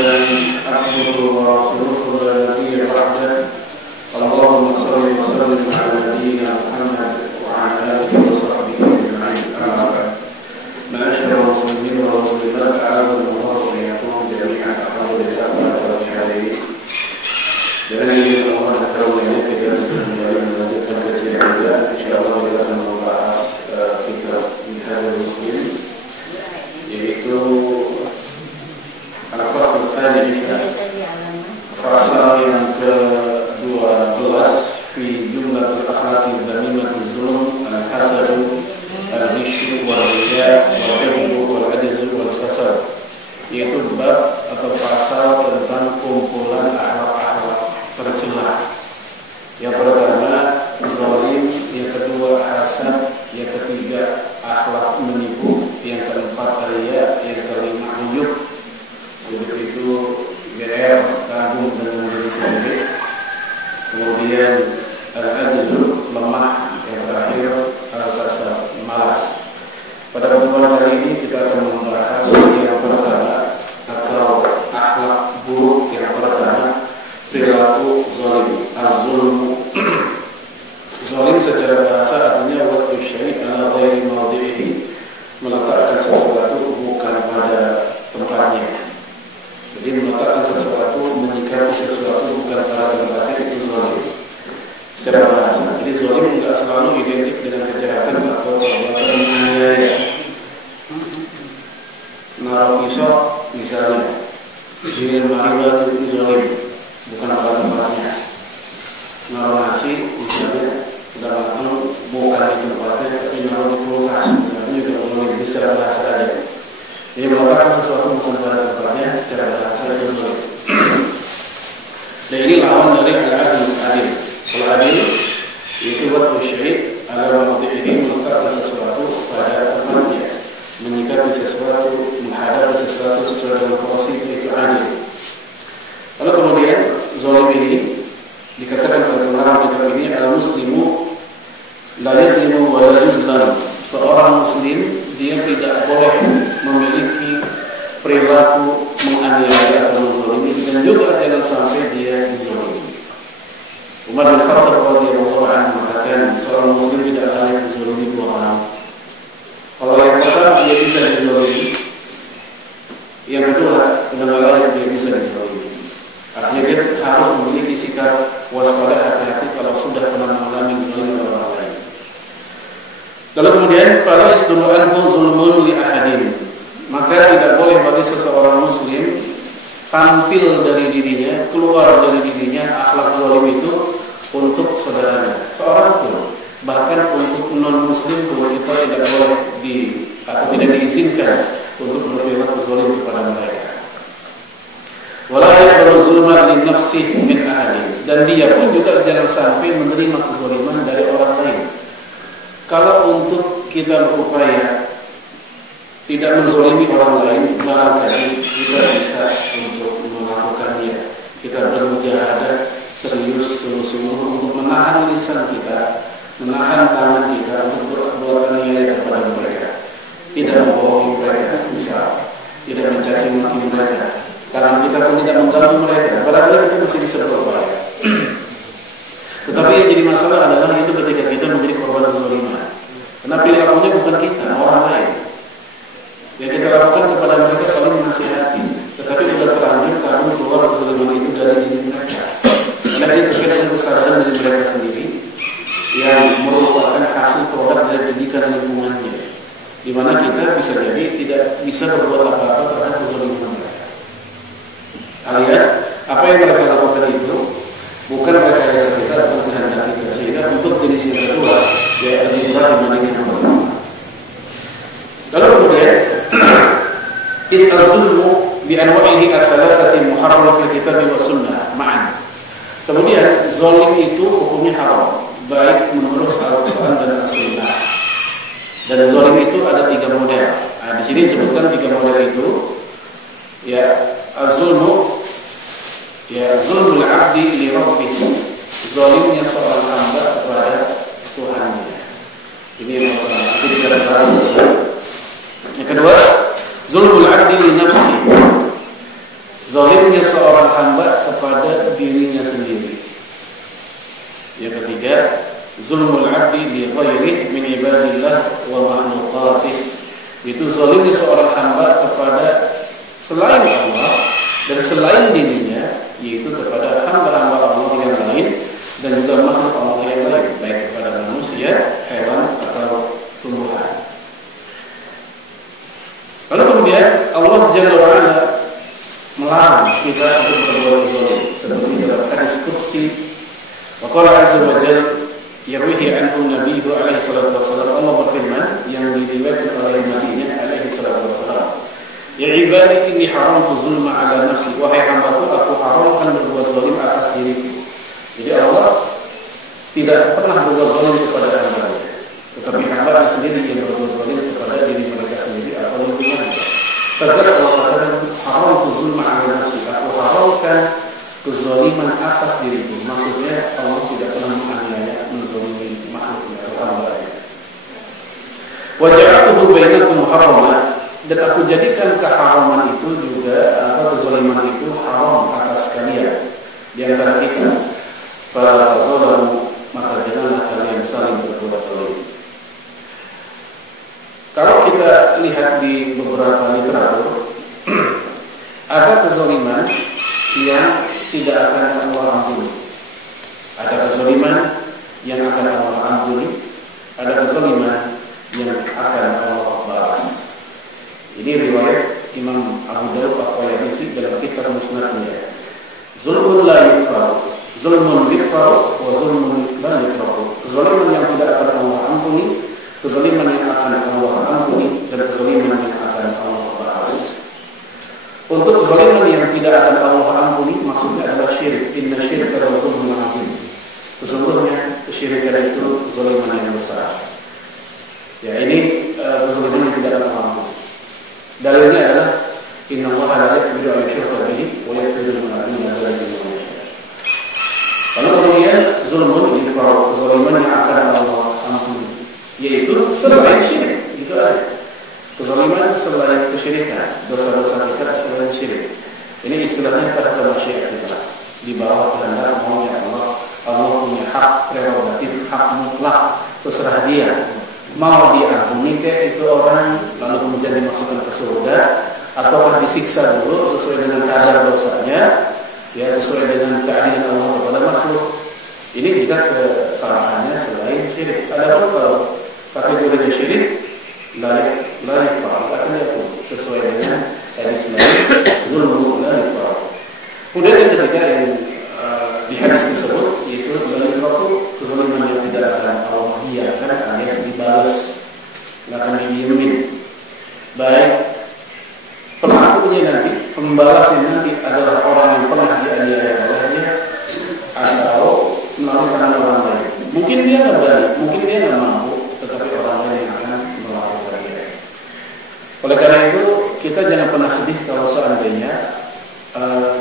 محمدا عبده ورسوله لا نبي بعده. اللهم صل وسلم على نبينا محمد وعلى اله وصحبه اجمعين. اما بعد. معاشر المسلمين والمسلمات، اعاذنا الله واياكم جميعا. الحمد لله رب العالمين. Dari Allah karunia kita melanjutkan kajian kita. Insyaallah kita akan membahas kitab Minhajul Muslim, yaitu al-fasl tsani, pasal yang ke-12 fi jumlah akhlaq al-dhamimah az-zulm al-hasad al-ghish wal-riya wal-kadhib wal-'ajz wal-kasal, yaitu bab atau pasal tentang kumpulan akhlak-akhlak tercela. Yang pertama zalim, yang kedua hasad, yang ketiga akhlak menipu, yang keempat riya, yang kelima ujub, itu GR, kagum dengan diri sendiri. Kemudian al-ajzu, lemah, yang terakhir al-kasal, malas. Pada pertemuan hari ini kita akan membahas yang pertama atau akhlak buruk yang pertama, perilaku zalim. Az-zulmu, zalim secara bahasa artinya wad'u syai' ala ghairi mawdi'ihi, meletakkan sesuatu bukan pada tempatnya. Jadi meletakkan sesuatu, menyikapi sesuatu bukan pada tempatnya, itu zalim secara bahasa. Jadi zalim enggak selalu identik dengan kejahatan atau perbuatan menganiaya. Naruh pisau misalnya, jirin mariba itu zalim, bukan pada tempatnya. Naruh nasi misalnya sudah matang, bukan di tempatnya, tapi naruh di kulkas, itu juga zalim secara bahasa aja. Jadi meletakkan sesuatu bukan pada tempatnya secara bahasa itu zalim. Dan ini lawan dari al-adil. Kalau adil itu wad'u syai' ala mawdi'ihi, meletakkan sesuatu pada tempatnya, menyikapi sesuatu, menghadapi sesuatu sesuai dengan porsi, itu adil. Lalu kemudian zalim ini dikatakan oleh pengarang kitab ini, al-muslimu la yazlimu wa la yuzlam. Seorang muslim dia tidak boleh memiliki perilaku menganiaya atau menzalimi, dan juga jangan sampai dia dizalimi. Umar bin Khattab radhiyallahu anhu mengatakan seorang muslim tidak layak dizalimi dua orang. Kalau yang pertama dia bisa dizalimi, yang kedua tidak layak dia bisa dizalimi. Artinya dia harus memiliki sikap waspada, hati-hati kalau sudah pernah mengalami zalim orang lain. Lalu kemudian fala yasduru anhu zulmun li ahadin, maka tidak boleh bagi seseorang muslim tampil dari dirinya, keluar dari dirinya akhlak zalim itu untuk saudaranya, seorang pun, bahkan untuk non muslim pun kita tidak boleh atau tidak diizinkan untuk berperilaku zalim kepada mereka. Wala yaqbalu zulman li nafsihi min ahadin, dan dia pun juga jangan sampai menerima kezaliman dari orang lain. Kalau untuk kita berupaya tidak menzalimi orang lain, barangkali kita bisa untuk melakukannya. Kita bermujahadah serius sungguh-sungguh untuk menahan lisan kita, menahan tangan kita untuk berbuat aniaya kepada mereka, tidak membohongi mereka, misal tidak mencaci maki mereka. Karena kita pun tidak mengganggu mereka, padahal kita masih bisa berupaya. Tetapi yang jadi masalah adalah itu ketika kita menjadi korban zaliman. Karena perilakunya bukan kita, orang lain. Yang kita lakukan kepada mereka paling menasihati, tetapi sudah terlanjur karena keluar kezaliman itu dari diri mereka. Karena dia terkait dengan kesadaran dari mereka sendiri yang merupakan hasil produk dari pendidikan lingkungannya, di mana kita bisa jadi tidak bisa berbuat apa-apa terhadap kezaliman mereka. Alias apa yang mereka lakukan itu bukan rekayasa kita atau kehendak kita, sehingga untuk jenis yang kedua ya lebih berat dibandingkan yang pertama. Lalu kemudian az-zulmu bi anwa'ihi as-salasati muharram fil kitab wa sunnah ma'an. Kemudian zalim itu hukumnya haram baik menurut Al-Qur'an dan As-Sunnah. Dan zalim itu ada 3 model. Nah, di sini disebutkan 3 model itu, ya az-zulmu, ya zulmul 'abdi li rabbih, zalimnya seorang hamba kepada Tuhannya. Ini yang pertama. Itu dikatakan yang kedua, zulmul 'abdi li nafsi, zalimnya seorang hamba kepada dirinya sendiri. Yang ketiga, zulmul abdi li ghairihi min ibadillah wa makhluqatih. Itu zalimnya seorang hamba kepada selain Allah dan selain dirinya, yaitu kepada hamba-hamba Allah yang lain dan juga makhluk Allah yang lain, baik kepada manusia, hewan atau tumbuhan. Lalu kemudian Allah Jalla wa Ala melarang kita untuk berbuat zalim, seperti dalam hadis qudsi. Wa qala azza wa jalla yarwihi anhu Nabi alaihi salatu wasallam, Allah berfirman yang diriwayatkan oleh Nabi alaihi salatu wasallam, ya ibadi inni haramtu zulma ala nafsi, wahai hambaku aku haramkan berbuat zalim atas diriku. Jadi Allah tidak pernah berbuat zalim kepada hamba-Nya, tetapi hamba sendiri yang berbuat zalim kepada diri mereka sendiri atau lingkungan. Tegas Allah katakan haramtu zulma ala nafsi, aku haramkan kezaliman atas diriku. Maksudnya Allah tidak pernah menganiaya, menzalimi makhluknya atau hamba-Nya. Wa ja'altuhu bainakum haraman, dan aku jadikan keharaman itu juga atau kezaliman itu haram atas kalian di antara kita. Fala tadzalamu, maka janganlah kalian saling berbuat zalim. Kalau kita lihat di beberapa literatur, ada kezaliman yang tidak akan Allah ampuni, ada kezaliman yang akan Allah ampuni, ada kezaliman yang akan Allah balas. Ini riwayat Imam Abu Dawud At-Tayalisi dalam kitab Musnadnya. Zulmun la yukfaru, zulmun yukfaru, wa zulmun la yukfaru. Kezaliman yang tidak akan Allah ampuni, kezaliman yang akan Allah ampuni, dan kezaliman yang akan Allah balas. Untuk kezaliman yang tidak akan Allah ampuni, maksudnya adalah syirik. Inna syirka la zulmun azim. Sesungguhnya kesyirikan itu kezaliman yang besar. Ya, ini kezaliman yang tidak akan Allah ampuni. Dalilnya adalah Inna Allah la yaghfiru an yushraka bihi wa yaghfiru ma duna dzalika liman yasha. Lalu kemudian zulmun, itu kezaliman yang akan Allah ampuni, yaitu selain syirik. Itu ada kezaliman selain kesyirikan, dosa-dosa kita selain syirik. Ini istilahnya pada masyiat kita, di bawah kehendak maunya Allah. Allah punya hak prerogatif, hak mutlak, terserah Dia. Mau diampuni ke itu orang, lalu kemudian dimasukkan ke surga, ataukah disiksa dulu sesuai dengan kadar dosanya, ya sesuai dengan keadilan Allah kepada makhluk. Ini jika kesalahannya selain syirik. Adapun kalau kategorinya syirik, layak akan diampuni sesuai dengan hadis lain, zulmun layak. Kemudian yang ketiga yang di hadis tersebut, yaitu layak kezaliman yang tidak akan Allah biarkan alias dibalas, nggak akan didiemin. Baik pelakunya nanti, pembalasnya nanti adalah orang yang pernah dianiaya olehnya atau melalui orang lain. Mungkin dia nggak berani, mungkin dia nggak mampu, tetapi orang lain yang akan melakukannya. Oleh karena itu kita jangan pernah sedih kalau seandainya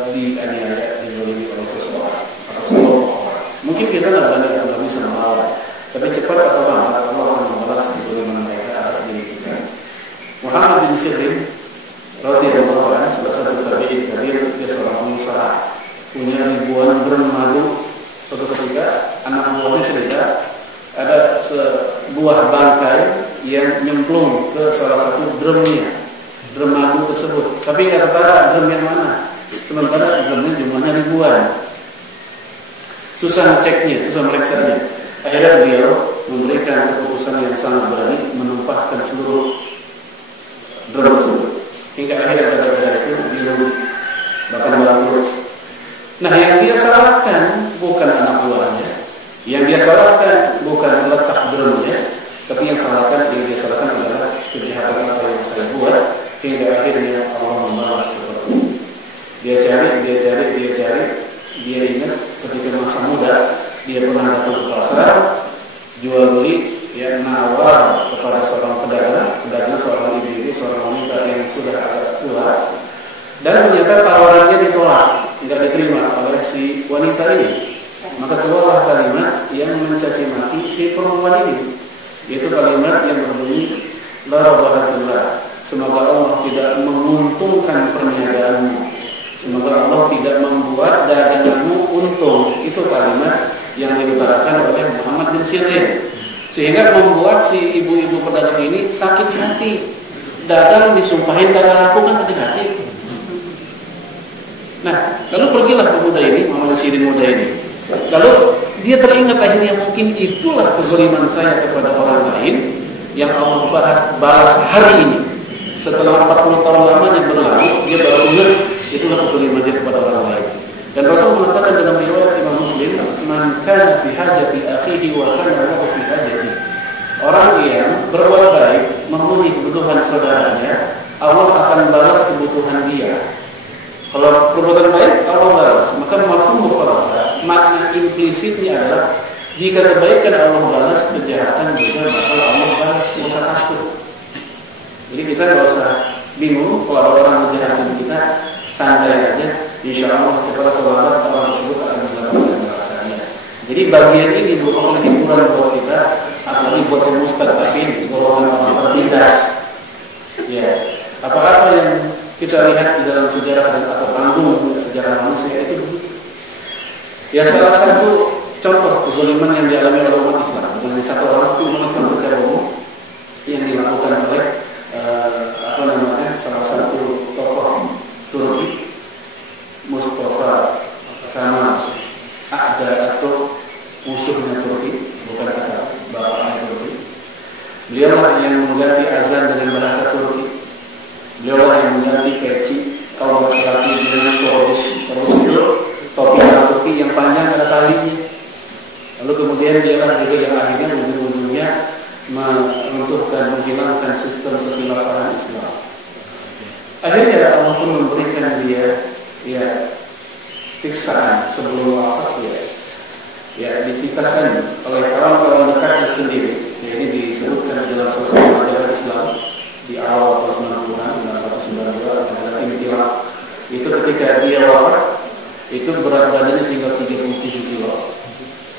dianiaya, dizalimi oleh seseorang atau sekelompok orang. Mungkin kita nggak berani atau nggak bisa melawan, tapi cepat atau lambat Allah akan membalas kezaliman mereka atas diri kita. Muhammad bin Sirin radhiyallahu anhu, salah satu tabi'in kabir, dia seorang pengusaha, punya ribuan drum madu. Suatu ketika anak buahnya cerita ada sebuah bangkai yang nyemplung ke salah satu drumnya, drum madu tersebut, tapi nggak ketara drum yang mana, sementara drumnya jumlahnya ribuan. Susah ngeceknya, susah meriksanya. Akhirnya beliau memberikan keputusan yang sangat berani, menumpahkan seluruh drum tersebut hingga akhirnya pada itu dilebur, bahkan bangkrut. Nah, yang dia salahkan bukan anak buahnya, yang dia salahkan bukan letak drumnya, tapi yang dia salahkan adalah kejahatan apa yang saya buat hingga akhirnya Allah membalas seperti itu. Dia cari, dia ingat ketika masa muda dia pernah datang ke pasar, jual beli, ya nawar kepada seorang pedagang seorang ibu-ibu, seorang wanita yang sudah agak tua, dan ternyata tawarannya ditolak, tidak diterima oleh si wanita ini. Maka keluarlah kalimat yang mencaci maki si perempuan ini, yaitu kalimat yang berbunyi la rabahatillah, semoga Allah tidak menguntungkan perniagaanmu, semoga sirin, sehingga membuat si ibu-ibu pedagang ini sakit hati. Dagang disumpahin kagak laku kan sakit hati. Nah, lalu pergilah pemuda ini, Muhammad Sirin muda ini. Lalu dia teringat akhirnya mungkin itulah kezaliman saya kepada orang lain yang Allah balas hari ini. Setelah 40 tahun lamanya berlalu, dia baru ingat itulah kezaliman dia kepada orang lain. Dan Rasul mengatakan dalam riwayat Imam Muslim, "Man kana fi hajati akhihi wa kana lahu fi hajati." Orang yang berbuat baik memenuhi kebutuhan saudaranya, Allah akan balas kebutuhan dia. Kalau perbuatan baik Allah balas, maka mafhum mukhalafa, makna implisitnya adalah jika kebaikan Allah balas, kejahatan juga bakal Allah balas. Tidak usah takut. Jadi kita tidak usah bingung kalau ada orang menjahatkan kita, santai aja. Insya Allah kepada Allah tersebut akan mendapatkan balasannya. Jadi bagian ini merupakan hiburan buat kita, atau buat mustaqim, golongan orang tertindas. Ya, apa-apa yang kita lihat di dalam sejarah atau panggung sejarah manusia itu, ya salah satu contoh kezaliman yang dialami oleh umat Islam dengan satu orang itu umat Islam secara umum yang dilakukan oleh salah satu tokoh Turki, Mustafa Kemal ada atau musuhnya Turki, bukan kata bapaknya Turki. Beliau yang mengganti azan dengan bahasa Turki. Beliau yang mengganti peci kaum laki-laki dengan korus itu topi Turki yang panjang ada talinya. Lalu kemudian dia juga yang akhirnya ujung-ujungnya menentukan, menghilangkan sistem kekhilafahan Islam. Akhirnya Allah pun memberikan dia siksaan sebelum wafat diceritakan oleh kawan-kawan dekatnya sendiri. Ini disebutkan dalam salah satu majalah Islam di awal tahun 90-an, 1992 adalah Imtilaq. Itu ketika dia wafat, itu berat badannya tinggal 37 kilo.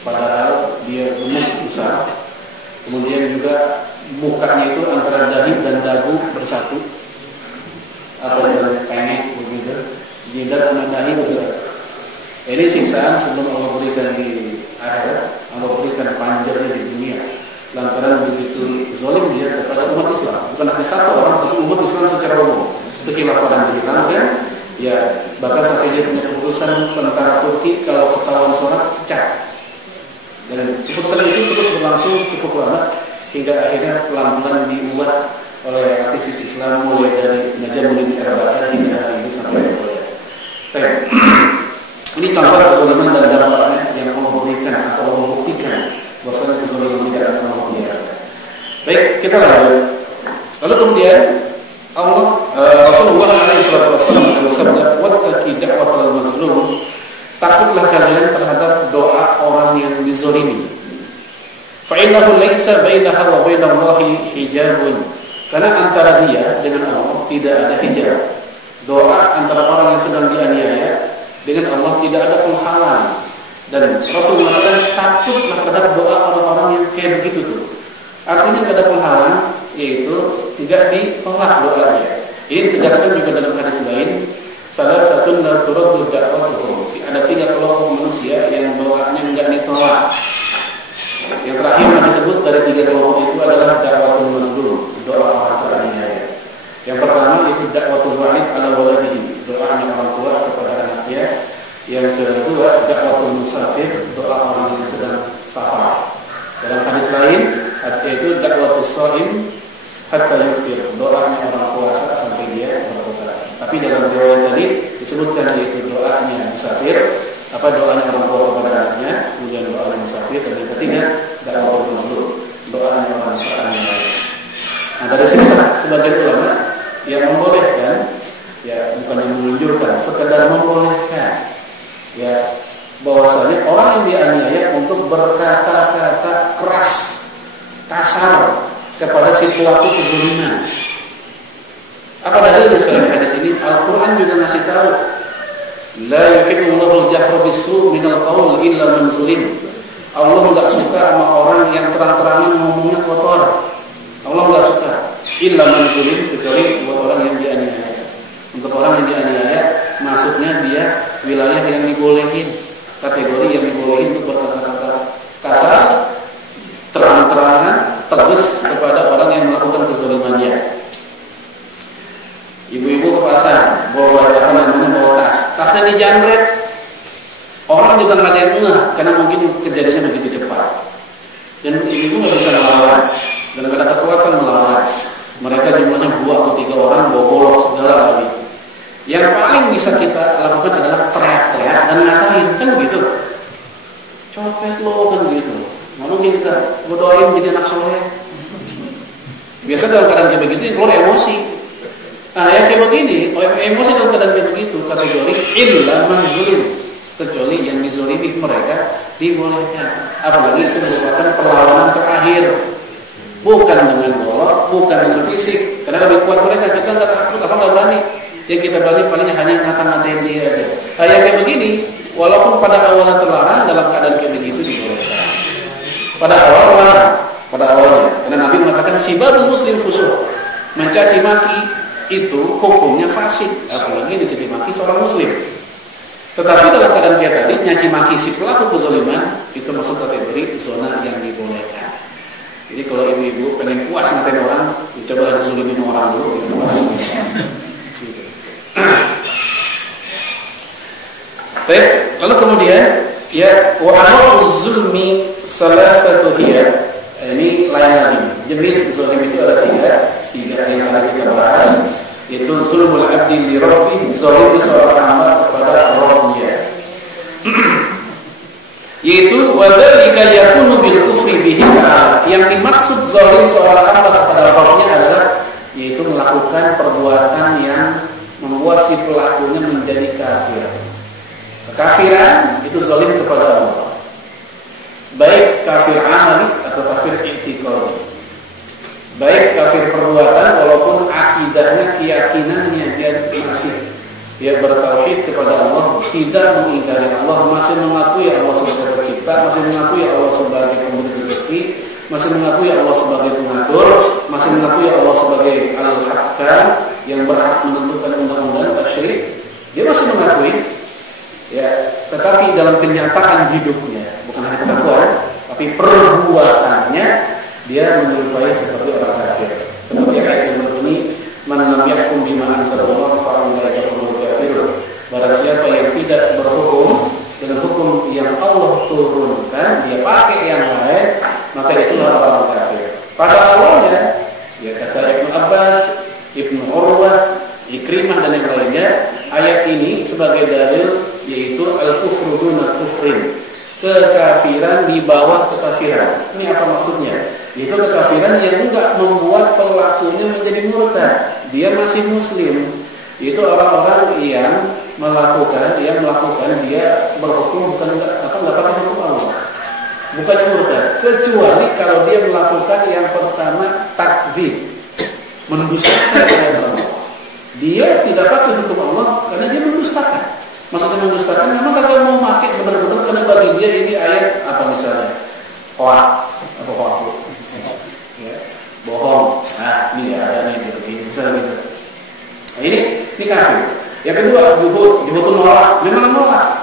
Padahal dia gemuk besar. Kemudian juga mukanya itu antara dahi dan dagu bersatu. Atau istilahnya pengek begitu. Jidat sama dahi bersatu. Ini siksaan sebelum Allah berikan di akhirat, Allah berikan panjangnya di dunia. Lantaran begitu zalim dia kepada umat Islam, bukan hanya satu orang, tapi umat Islam secara umum. Kekhilafahan dihilangkan, ya bahkan sampai dia punya keputusan tentara Turki kalau ketahuan sholat pecat. Dan keputusan itu terus berlangsung cukup lama hingga akhirnya pelan-pelan dibuat oleh aktivis Islam mulai dari Najamuddin Erbakan hingga hari ini sampai ke ini contoh kezaliman dan dampaknya yang Allah berikan atau Allah buktikan bahwasanya kezaliman tidak akan Allah biarkan. Baik, kita lanjut. Lalu kemudian Rasulullah SAW bersabda, "Wattaqi da'watal mazlum." Takutlah kalian terhadap doa orang yang dizalimi. Fa innahu laisa bainaha wa bainallahi hijabun. Karena antara dia dengan Allah tidak ada hijab. Doa antara orang yang sedang dianiaya dengan Allah tidak ada penghalang. Dan Rasul mengatakan takutlah terhadap doa orang-orang yang kayak begitu tuh. Artinya tidak ada penghalang, yaitu tidak ditolak doanya. Ini ditegaskan juga dalam hadis lain, salah satu natural da'watuhum. Ada 3 kelompok manusia yang doanya enggak ditolak. Yang terakhir yang disebut dari 3 kelompok itu adalah da'watul mazlum, doa orang teraniaya. Yang pertama itu da'watul walid ala waladihi, doanya orang tua kepada anaknya. Yang kedua da'watul musafir, doa orang yang sedang safar. Dalam hadis lain yaitu da'watul shaim hatta yuftir, doanya orang puasa sampai dia berbuka. Tapi dalam riwayat tadi disebutkan yaitu doanya musafir, doanya orang tua kepada anaknya, kemudian doanya musafir, dan yang ketiga da'watul mazlum, doanya orang teraniaya. Nah, dari sini sebagian ulama yang membolehkan, ya bukan yang menunjukkan, sekedar membolehkan, ya bahwasanya orang yang dianiaya untuk berkata-kata keras, kasar kepada si pelaku kezaliman. Apa dalilnya selain hadis ini? Al-Quran juga ngasih tahu, la yuhibbullahu al-jahra bis-su' minal qaul illa man zulim. Allah enggak suka sama orang yang terang-terangan ngomongnya kotor. Allah enggak suka illa man zulim, kecuali buat orang yang dianiaya. Untuk orang yang dianiaya, maksudnya dia wilayah yang dibolehin, kategori yang dibolehin untuk berkata-kata kasar dijamret, orang juga nggak ada yang ngeh karena mungkin kejadiannya begitu cepat. Dan ibu nggak bisa melawan dan nggak ada kekuatan melawan. Mereka jumlahnya 2 atau 3 orang bawa golok segala lagi. Yang paling bisa kita lakukan adalah teriak-teriak dan ngatain, kan begitu. Copet lo kan begitu. Nggak mungkin kita berdoain jadi anak soleh. Biasa dalam keadaan kayak begitu yang keluar emosi. Nah yang kayak begini, emosi dalam keadaan kayak begitu kata Zolim, illa man zulim, kecuali yang dizolimi mereka dibolehkan. Apalagi itu merupakan perlawanan terakhir, bukan dengan golok, bukan dengan fisik. Karena lebih kuat mereka, kita nggak takut, apa nggak berani. Yang kita berani paling hanya ngata-ngatain dia aja. Nah yang kayak begini, walaupun pada awalnya terlarang, dalam keadaan kayak begitu dibolehkan. Pada awalnya, karena Nabi mengatakan sibabul muslim fusuq, mencaci maki itu hukumnya fasik, apalagi dicaci maki seorang muslim. Tetapi dalam keadaan kayak tadi, nyaci maki si pelaku kezaliman itu masuk kategori zona yang dibolehkan. Jadi kalau ibu-ibu pengen puas ngatain orang, coba dizalimin orang dulu, gitu. Lalu kemudian ya wa anwa'uz zulmi salasatu hiya, ini lain lagi. Jenis zalim itu ada 3 yang tadi kita bahas, yaitu zulmul abdi li rabbih, zalim seorang hamba kepada Rabbnya. Yaitu wadzalika yakunu bil kufri bihi. Yang dimaksud zalim seorang hamba kepada Rabbnya adalah yaitu melakukan perbuatan yang membuat si pelakunya menjadi kafir. Kekafiran itu zalim kepada Allah, baik kafir amali atau kafir i'tiqadi, baik kafir perbuatan walaupun akidahnya, keyakinannya dia masih bertauhid kepada Allah, tidak mengingkari Allah, masih mengakui Allah sebagai pencipta, masih mengakui Allah sebagai pemberi rezeki, masih mengakui Allah sebagai pengatur, masih mengakui Allah sebagai al-hakam yang berhak menentukan undang-undang tasyri', dia masih mengakui. Ya, tetapi dalam kenyataan hidupnya, bukan hanya pengakuan, tapi perbuatannya dia menyerupai seperti orang kafir. Seperti ayat yang berbunyi, "Man lam yahkum bima anzalallahu fa ulaika humul kafirun." Barang siapa yang tidak berhukum dengan hukum yang Allah turunkan, dia pakai yang lain, maka itulah orang kafir. Pada awalnya, ya kata Ibnu Abbas, Ibnu Urwah, Ikrimah dan yang lainnya, ayat ini sebagai dalil yaitu al-kufru duna kufrin, kekafiran di bawah kekafiran. Ini apa maksudnya? Itu kekafiran yang enggak membuat pelakunya menjadi murtad, dia masih muslim. Itu orang-orang yang melakukan dia berhukum bukan pakai hukum Allah, bukan murtad, kecuali kalau dia melakukan yang pertama takdzib, mendustakan ayat Allah. Dia tidak pakai hukum Allah karena dia mendustakan. Maksudnya mendustakan, memang kalau mau pakai benar-benar karena bagi dia ini ayat apa misalnya hoak atau hoak, ya, bohong. Nah ini ya ada nih begini misalnya gitu. Nah, ini kafir. Yang kedua juhud nolak, memang nolak,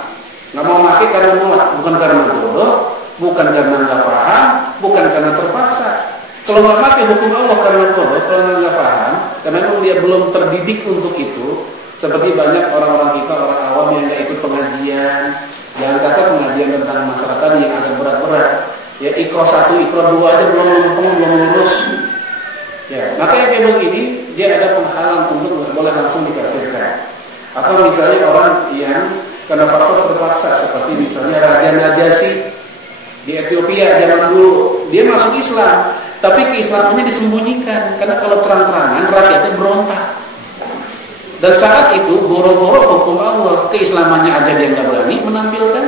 nggak mau pakai karena nolak, bukan karena bodoh, bukan karena nggak paham, bukan karena terpaksa. Kalau nggak pakai hukum Allah karena bodoh, kalau nggak paham, karena memang dia belum terdidik untuk itu. Seperti banyak orang-orang kita, orang awam yang nggak ikut pengajian, yang kata pengajian tentang masyarakat yang agak berat-berat, ya ikro 1, ikro 2 aja belum lulus. Ya, maka yang kayak begini dia ada penghalang untuk nggak boleh langsung dikafirkan. Atau misalnya orang yang karena faktor terpaksa, seperti misalnya Raja Najasyi di Ethiopia zaman dulu, dia masuk Islam, tapi keislamannya disembunyikan karena kalau terang-terangan rakyatnya berontak. Dan saat itu boro-boro hukum Allah, keislamannya aja dia nggak berani menampilkan,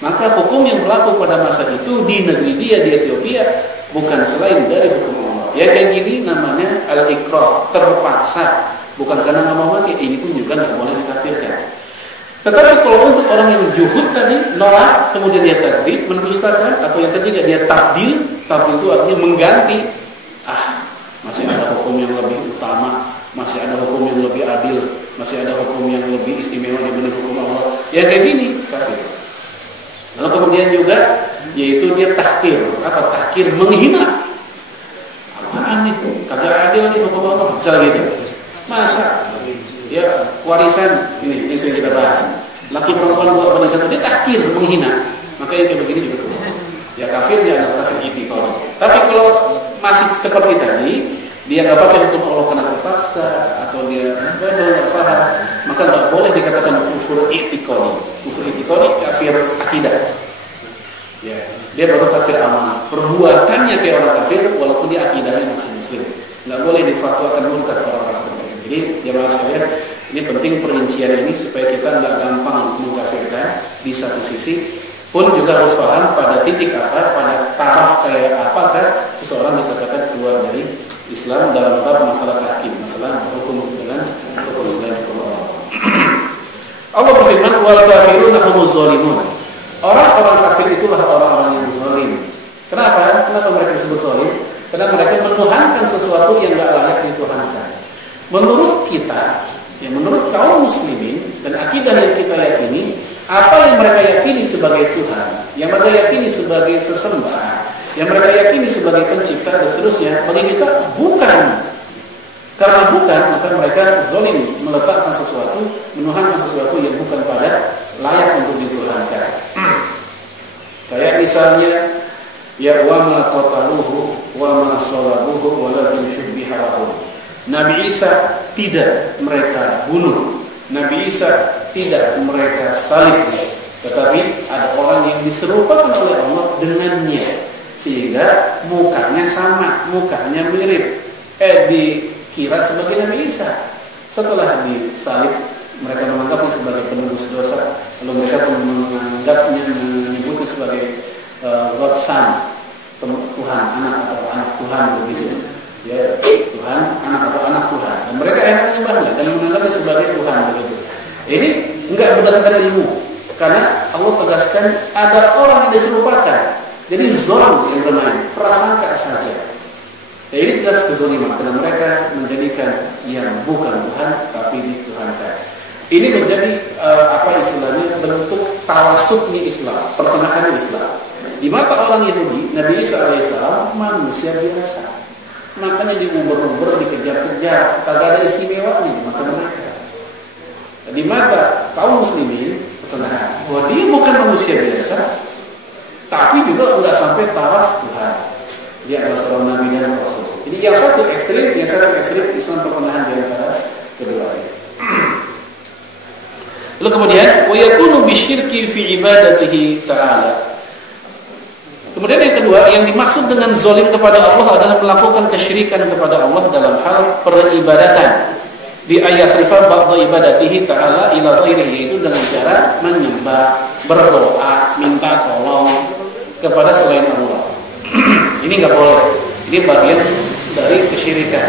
maka hukum yang berlaku pada masa itu di negeri dia di Ethiopia bukan selain dari hukum Allah. Ya kayak gini namanya al-ikrah, terpaksa, bukan karena nggak mau mati. Ini pun juga nggak boleh dikafirkan. Tetapi kalau untuk orang yang juhud tadi nolak, kemudian dia takdzib, mendustakan, atau yang ketiga dia tabdil itu artinya mengganti. Masih ada hukum yang lebih utama, masih ada hukum yang lebih adil, masih ada hukum yang lebih istimewa dibanding hukum Allah. Ya kayak gini kafir. Lalu kemudian juga yaitu dia tahkir. Apa tahkir? Menghina. Apaan nih? Kagak adil nih hukum Allah. Misalnya gitu. Masa ya warisan ini yang sering kita bahas. laki perempuan buat bani satu, dia takdir, menghina, maka yang kayak begini juga tuh. Ya kafir, dia adalah kafir i'tiqadi. Tapi kalau masih seperti tadi, dia nggak pakai hukum Allah karena terpaksa atau dia nggak paham, maka nggak boleh dikatakan kufur i'tiqadi. Kufur i'tiqadi kafir akidah. Ya, dia baru kafir amal. Perbuatannya kayak orang kafir, walaupun dia akidahnya masih muslim. Nggak boleh difatwakan murtad orang kafir. Jadi jamaah sekalian, ini penting perincian ini supaya kita nggak gampang mengkafirkan. Di satu sisi pun juga harus paham pada titik apa, pada taraf kayak apakah seseorang dikatakan keluar dari Islam dalam bab masalah tahkim, masalah hukum dengan hukum Islam. Allah berfirman, wal kafiruna humuz zalimun. Orang-orang kafir itulah orang-orang yang zalim. Kenapa? Kenapa mereka disebut zalim? Karena mereka menuhankan sesuatu yang tidak layak dituhankan. Menurut kita, ya menurut kaum muslimin dan akidah yang kita yakini, apa yang mereka yakini sebagai Tuhan, yang mereka yakini sebagai sesembah, yang mereka yakini sebagai pencipta dan seterusnya, bagi kita bukan. Karena bukan, maka mereka zalim, meletakkan sesuatu, menuhankan sesuatu yang bukan pada layak untuk dituhankan. Kayak misalnya, ya wa ma qataluhu wa ma salabuhu walakin syubbiha lahum. Nabi Isa tidak mereka bunuh, Nabi Isa tidak mereka salib, tetapi ada orang yang diserupakan oleh Allah dengannya, sehingga mukanya sama, mukanya mirip, dikira sebagai Nabi Isa. Setelah disalib, mereka menganggapnya sebagai penebus dosa, lalu mereka pun menganggapnya, menyebutnya sebagai God Son, Tuhan, anak atau anak Tuhan begitu. Ya, Tuhan, anak atau anak Tuhan. Dan mereka enak menyembahnya dan menganggapnya sebagai Tuhan begitu. Ini enggak berdasarkan ilmu, karena Allah tegaskan ada orang yang diserupakan. Jadi zalim yang bermain, prasangka saja. Ya, ini jelas kezaliman karena mereka menjadikan yang bukan Tuhan tapi dituhankan. Ini menjadi istilahnya bentuk tawasudnya Islam, pertengahan Islam. Di mata orang Yahudi, Nabi Isa alaihissalam manusia biasa. Makanya diuber-uber, dikejar-kejar, kagak ada istimewanya di mata mereka. Di mata kaum muslimin, pertengahan, bahwa dia bukan manusia biasa, tapi juga enggak sampai taraf Tuhan. Dia adalah seorang nabi dan rasul. Jadi yang satu ekstrim, Islam pertengahan di antara keduanya. Lalu kemudian, wa yakunu bisyirki fi ibadatihi ta'ala. Kemudian yang kedua, yang dimaksud dengan zalim kepada Allah adalah melakukan kesyirikan kepada Allah dalam hal peribadatan. Di ayat sifat ba'da ibadatihi ta'ala ila ghairihi, itu dengan cara menyembah, berdoa, minta tolong kepada selain Allah. Ini enggak boleh. Ini bagian dari kesyirikan.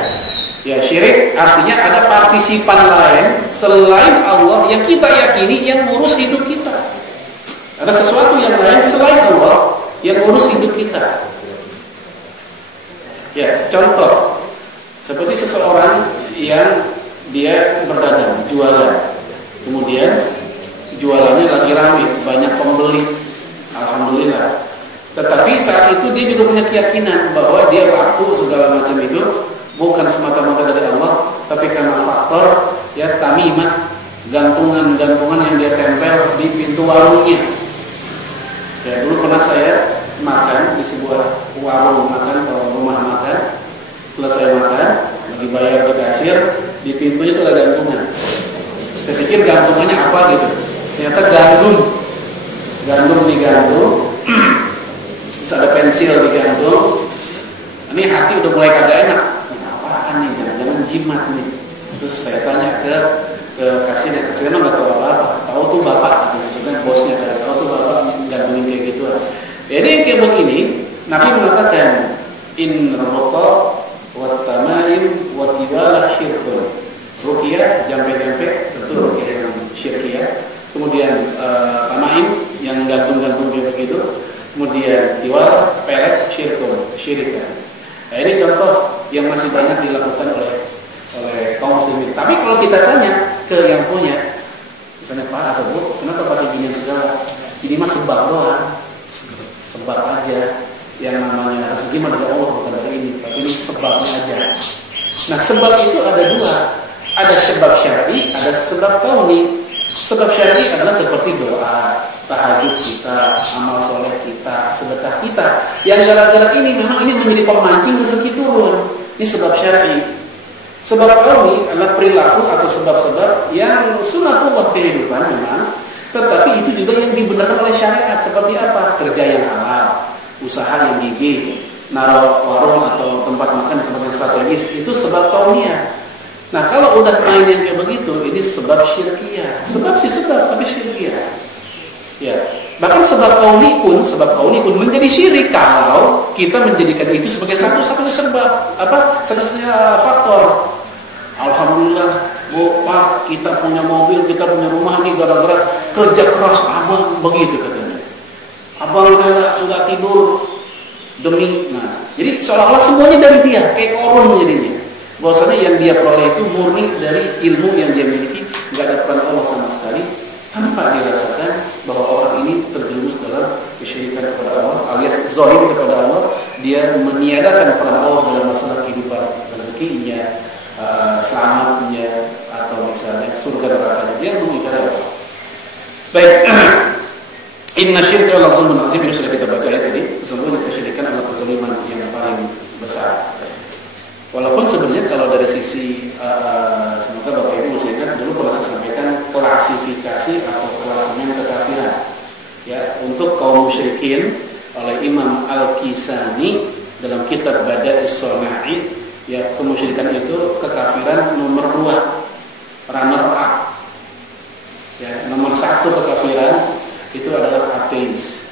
Ya, syirik artinya ada partisipan lain selain Allah yang kita yakini yang ngurus hidup kita. Ada sesuatu yang lain selain Allah yang urus hidup kita. Ya, contoh seperti seseorang yang dia berdagang, jualan, kemudian jualannya lagi ramai, banyak pembeli, alhamdulillah. Tetapi saat itu dia juga punya keyakinan bahwa dia laku segala macam itu bukan semata-mata dari Allah, tapi karena faktor ya tamimah, gantungan-gantungan yang dia tempel di pintu warungnya. Ya, dulu pernah saya makan di sebuah warung makan atau rumah makan. Selesai makan, lagi bayar ke kasir, di pintunya itu ada gantungan. Saya pikir gantungannya apa gitu. Ternyata gandum digantung. Terus ada pensil digantung. Ini hati udah mulai kagak enak. Ini apaan nih? Jangan-jangan jimat nih. Terus saya tanya ke kasirnya, kasirnya nggak tahu apa-apa. Tahu tuh bapak, maksudnya bosnya kan. Tahu tuh bapak gantungin kayak gitu. Jadi kayak begini, Nabi mengatakan in ruqa wa tamaim wa tiwala syirkun. Ruqyah, jampe-jampe, tentu ruqyah yang syirkiyah. Kemudian tamaim yang gantung-gantung kayak begitu. Kemudian tiwal, pelet, syirikan. Nah, ini contoh yang masih banyak dilakukan oleh kaum muslimin. Tapi kalau kita tanya ke yang punya, misalnya Pak atau Bu, kenapa pakai ginian segala? Ini mah sebab doang, sebab aja. Yang namanya rezeki mah dari Allah, bukan dari ini. Tapi ini sebabnya aja. Nah, sebab itu ada dua. Ada sebab syar'i, ada sebab kauni. Sebab syar'i adalah seperti doa, tahajud kita, amal soleh kita, sedekah kita. Yang gara-gara ini memang ini menjadi pemancing rezeki turun. Ini sebab syar'i. Sebab kauni adalah perilaku atau sebab-sebab yang sunatullah kehidupan memang, tetapi itu juga yang dibenarkan oleh syariat. Seperti apa? Kerja yang halal, usaha yang gigih, naruh warung atau tempat makan di tempat yang strategis, itu sebab kauniyah. Nah kalau udah main yang kayak begitu, ini sebab syirkiyah. Sebab sih sebab, tapi syirkiyah. Ya, bahkan sebab kauni pun menjadi syirik kalau kita menjadikan itu sebagai satu-satunya sebab, satu-satunya faktor. Alhamdulillah, Bu, Pak, kita punya mobil, kita punya rumah nih gara-gara kerja keras abang, begitu katanya. Abang nggak tidur demi, jadi seolah-olah semuanya dari dia, kayak korun jadinya. Bahwasanya yang dia peroleh itu murni dari ilmu yang dia miliki, nggak ada peran Allah sama sekali, tanpa dirasakan bahwa orang ini terjerumus dalam kesyirikan kepada Allah, alias zalim kepada Allah. Dia meniadakan peran Allah dalam masalah kehidupan rezekinya, selamatnya, atau misalnya surga nerakanya. Dia mengingkari Allah. Baik, inna syirka la zulmun azim, ini sudah kita baca ya tadi. Sesungguhnya kesyirikan adalah kezaliman yang paling besar. Walaupun sebenarnya kalau dari sisi semoga Bapak Ibu masih ingat dulu pernah saya sampaikan klasifikasi atau klasemen kekafiran ya untuk kaum musyrikin oleh Imam Al-Kisani dalam kitab Bada'is Shana'i. Ya, kemusyrikan itu kekafiran nomor 2, runner up. Ya, nomor 1 kekafiran itu adalah ateis,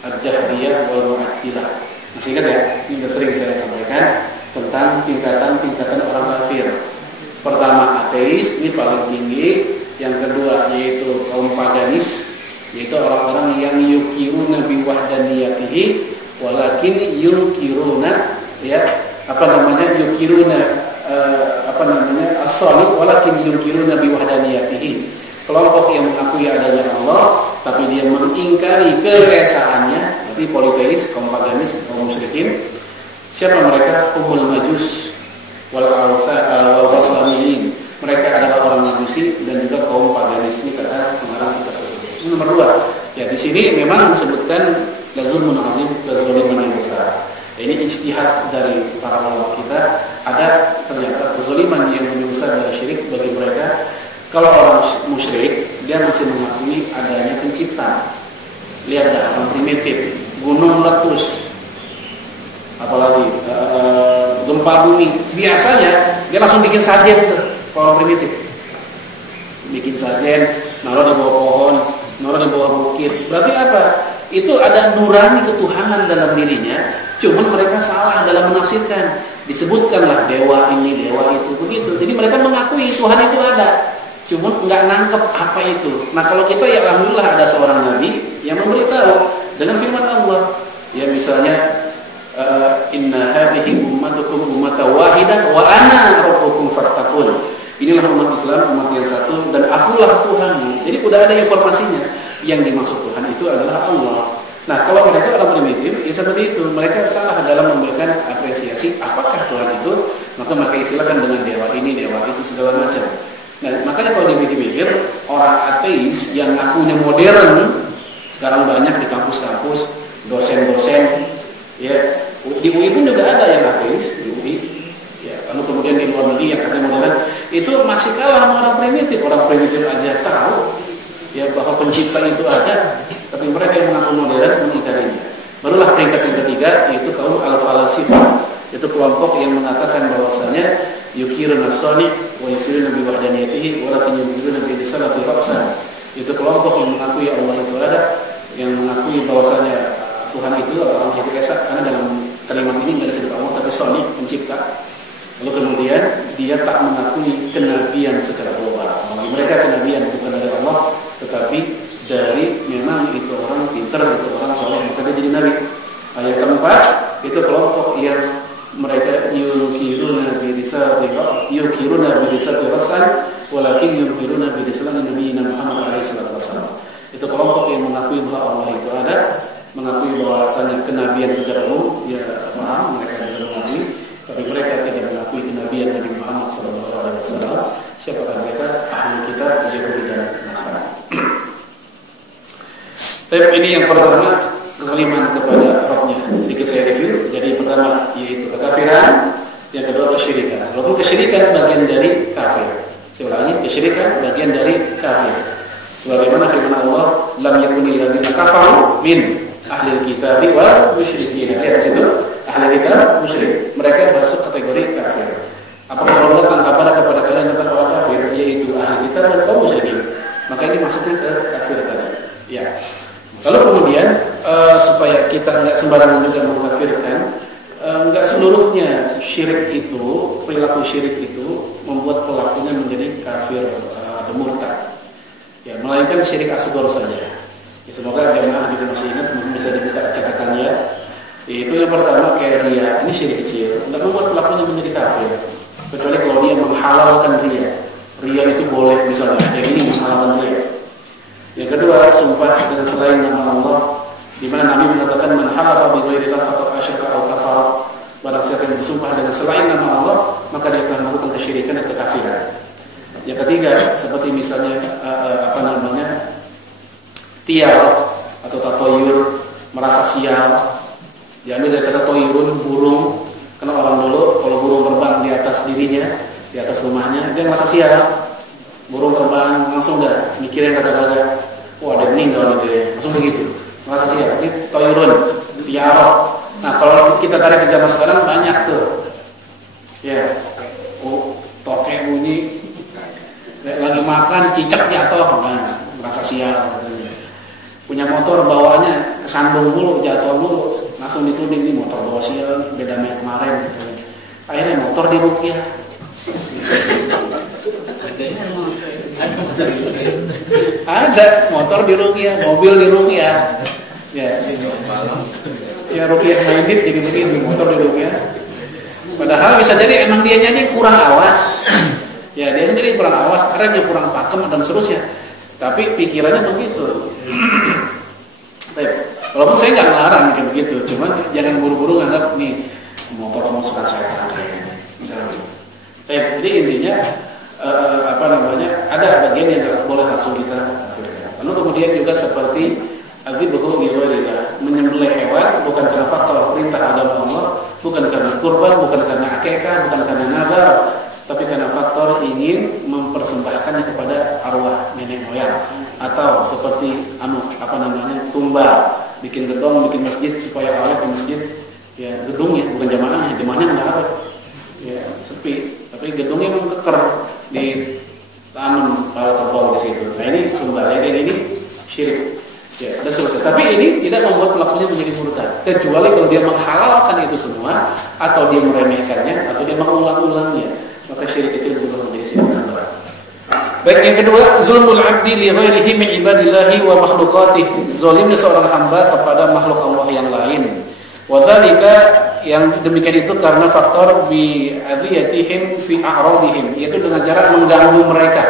ad-dahriyah wal mu'attilah. Masih ingat ya? Ini sudah sering saya sampaikan tentang tingkatan-tingkatan orang kafir. Pertama ateis, ini paling tinggi. Yang kedua yaitu kaum paganis, yaitu orang-orang yang yukiruna biwahdaniyatihi walakin yukiruna yukiruna as-salih walakin yukiruna biwahdaniyatihi. Kelompok yang mengakui adanya Allah tapi dia mengingkari keesaannya, berarti politeis, kaum paganis, kaum musyrikin. Siapa mereka? Humul majus wal wasaniyin. Mereka adalah orang majusi dan juga kaum paganis. Ini kata pengarang kitab tersebut. Ini nomor 2. Ya, di sini memang disebutkan lazulmun azim, kezaliman yang besar. Ini ijtihad dari para ulama kita. Ada ternyata kezaliman yang lebih besar dari syirik bagi mereka. Kalau orang musyrik, dia masih mengakui adanya pencipta. Lihatlah orang primitif, gunung meletus, apalagi gempa bumi, biasanya dia langsung bikin sajen tuh, orang primitif bikin sajen, naruh di bawah pohon, naruh di bawah bukit. Berarti apa? Itu ada nurani ketuhanan dalam dirinya, cuman mereka salah dalam menafsirkan. Disebutkanlah dewa ini, dewa itu, begitu. Jadi mereka mengakui Tuhan itu ada, cuman nggak nangkep apa itu. Nah kalau kita ya alhamdulillah ada seorang nabi yang memberitahu dengan firman Allah. Ya misalnya inna hadhihi ummatukum ummatan wahidah wa ana rabbukum fattaqun. Inilah umat Islam, umat yang satu, dan akulah Tuhanmu. Jadi udah ada informasinya. Yang dimaksud Tuhan itu adalah Allah. Nah, kalau mereka orang primitif, ya seperti itu. Mereka salah dalam memberikan apresiasi apakah Tuhan itu, maka mereka istilahkan dengan dewa ini, dewa itu, segala macam. Nah, makanya kalau dipikir-pikir, orang ateis yang ngakunya modern, sekarang banyak di kampus-kampus, dosen-dosen, ya, di UI pun juga ada yang ateis, di UI. Ya, lalu kemudian di luar negeri yang katanya modern, itu masih kalah sama orang primitif. Orang primitif aja tahu ya bahwa pencipta itu ada, tapi mereka yang mengaku modern mengingkarinya. Barulah peringkat yang ketiga, yaitu kaum al-falasifah. Itu kelompok yang mengatakan bahwasanya yukiruna as-sani wa yukiruna bi wahdaniyatihi wa lakin yukiruna bi risalati ra'san. Itu kelompok yang mengakui Allah itu ada, yang mengakui bahwasanya Tuhan itu Allah itu esa, karena dalam kalimat ini tidak disebut Allah tapi sani, pencipta. Lalu kemudian dia tak mengakui kenabian secara global. Bagi mereka kenabian bukan dari Allah, tetapi dari memang itu orang pintar, itu orang soleh, maka dia jadi nabi. Ayat keempat itu kelompok yang mereka yukiruna bi risalati rasul walakin yukiruna bi risalati nabiyina Muhammad alaihi salatu wasallam. Itu kelompok yang mengakui bahwa Allah itu ada, mengakui bahwasanya kenabian secara umum, ya paham mereka juga mengakui, tapi mereka tidak mengakui kenabian Nabi Muhammad sallallahu alaihi wasallam. Siapakah mereka? Ahli kitab Yahudi dan Nasrani. Tapi ini yang pertama, kezaliman kepada Rabbnya. Sedikit saya review. Jadi pertama yaitu kekafiran, yang kedua kesyirikan. Walaupun kesyirikan bagian dari kafir. Saya ulangi, kesyirikan bagian dari kafir. Sebagaimana firman Allah, lam yakunil ladzina kafaru min ahlil kitab wal musyrikin. Lihat situ, ahli kitab, musyrik. Mereka masuk kategori kafir. Apakah Allah datang kepada kalian tentang orang kafir, yaitu ahli kitab dan kaum musyrikin? Maka ini masuknya ke kafir tadi. Ya. Kalau kemudian supaya kita nggak sembarangan juga mengkafirkan, nggak seluruhnya syirik itu, perilaku syirik itu membuat pelakunya menjadi kafir atau murtad. Ya, melainkan syirik asghar saja. Ya, semoga jemaah juga masih ingat, mungkin bisa dibuka catatannya. Itu yang pertama kayak riya, ini syirik kecil, tidak membuat pelakunya menjadi kafir. Kecuali kalau dia menghalalkan riya. Riya itu boleh misalnya, yang ini menghalalkan riya. Yang kedua, sumpah dengan selain nama Allah, di mana Nabi mengatakan man halafa bi ghairi Allah faqad asyraka aw kafara. Barang siapa yang bersumpah dengan selain nama Allah, maka dia telah melakukan kesyirikan dan kekafiran. Yang ketiga, seperti misalnya tiar atau tatoyur, merasa sial. Diambil dari kata toyurun, burung. Karena orang dulu kalau burung terbang di atas dirinya, di atas rumahnya, dia merasa sial. Burung terbang langsung dah mikirin kata-kata, wah ada meninggal gitu ya, langsung begitu. Merasa sial. Ini toyurun, tiar. Nah kalau kita tarik ke zaman sekarang banyak tuh. Ya, tokek bunyi. Lagi makan cicak jatuh, nah, merasa sial katanya. Punya motor bawaannya kesandung mulu, jatuh mulu, langsung dituding, ini motor bawa sial, beda sama kemarin katanya. Akhirnya motor diruqyah. Ada motor diruqyah, mobil diruqyah. Ya ruqyah medit jadi begini, motor diruqyah. Padahal bisa jadi emang dia jadi kurang awas. Ya dia sendiri kurang awas, kerennya kurang pakem dan seterusnya. Tapi pikirannya begitu. Walaupun saya nggak ngelarang kayak begitu, cuman jangan buru-buru nganggap nih motor kamu suka saya misalnya. Jadi intinya ada bagian yang nggak boleh langsung kita kafirkan. Lalu kemudian juga seperti azibuhu bi ghairillah, menyembelih hewan bukan karena faktor perintah agama Allah, bukan karena kurban, bukan karena akikah, bukan karena nazar, tapi karena faktor ingin mempersembahkannya kepada arwah nenek moyang, atau seperti tumbal, bikin gedung, bikin masjid supaya awet di masjid. Ya gedungnya bukan jamaahnya nggak awet, ya sepi, tapi gedungnya memang keker ditanam kalau di situ. Nah ini tumbal, kayak ini syirik. Ya, dan selesai. Tapi ini tidak membuat pelakunya menjadi murtad, kecuali kalau dia menghalalkan itu semua, atau dia meremehkannya, atau dia mengulang-ulangnya, maka syirik kecil berubah menjadi syirik besar. Baik, yang kedua, zulmul abdi li ghairihi min ibadillahi wa makhluqatihi, zalimnya seorang hamba kepada makhluk Allah yang lain. Wa dzalika, yang demikian itu karena faktor bi adiyatihim fi a'radihim, yaitu dengan cara mengganggu mereka.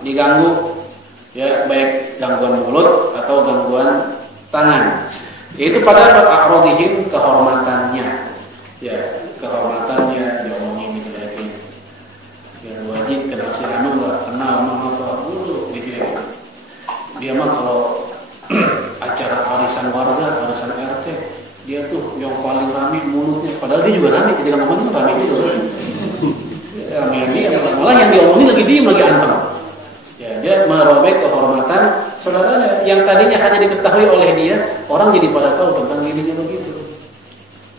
Diganggu, ya baik gangguan mulut atau gangguan tangan. Itu pada a'radihim, kehormatannya. Ya, kehormatannya diomongin gitu lagi. Ya wajib kenal si anu enggak kenal apa dulu gitu ya. Dia mah kalau acara arisan warga, arisan RT, dia tuh yang paling ramai mulutnya. Padahal dia juga ramai, ketika ngomongin ramai juga. Ramai dia, malah yang diomongin lagi diem, lagi anteng. Ya, dia merobek kehormatan saudaranya yang tadinya hanya diketahui oleh dia, orang jadi pada tahu tentang dirinya begitu.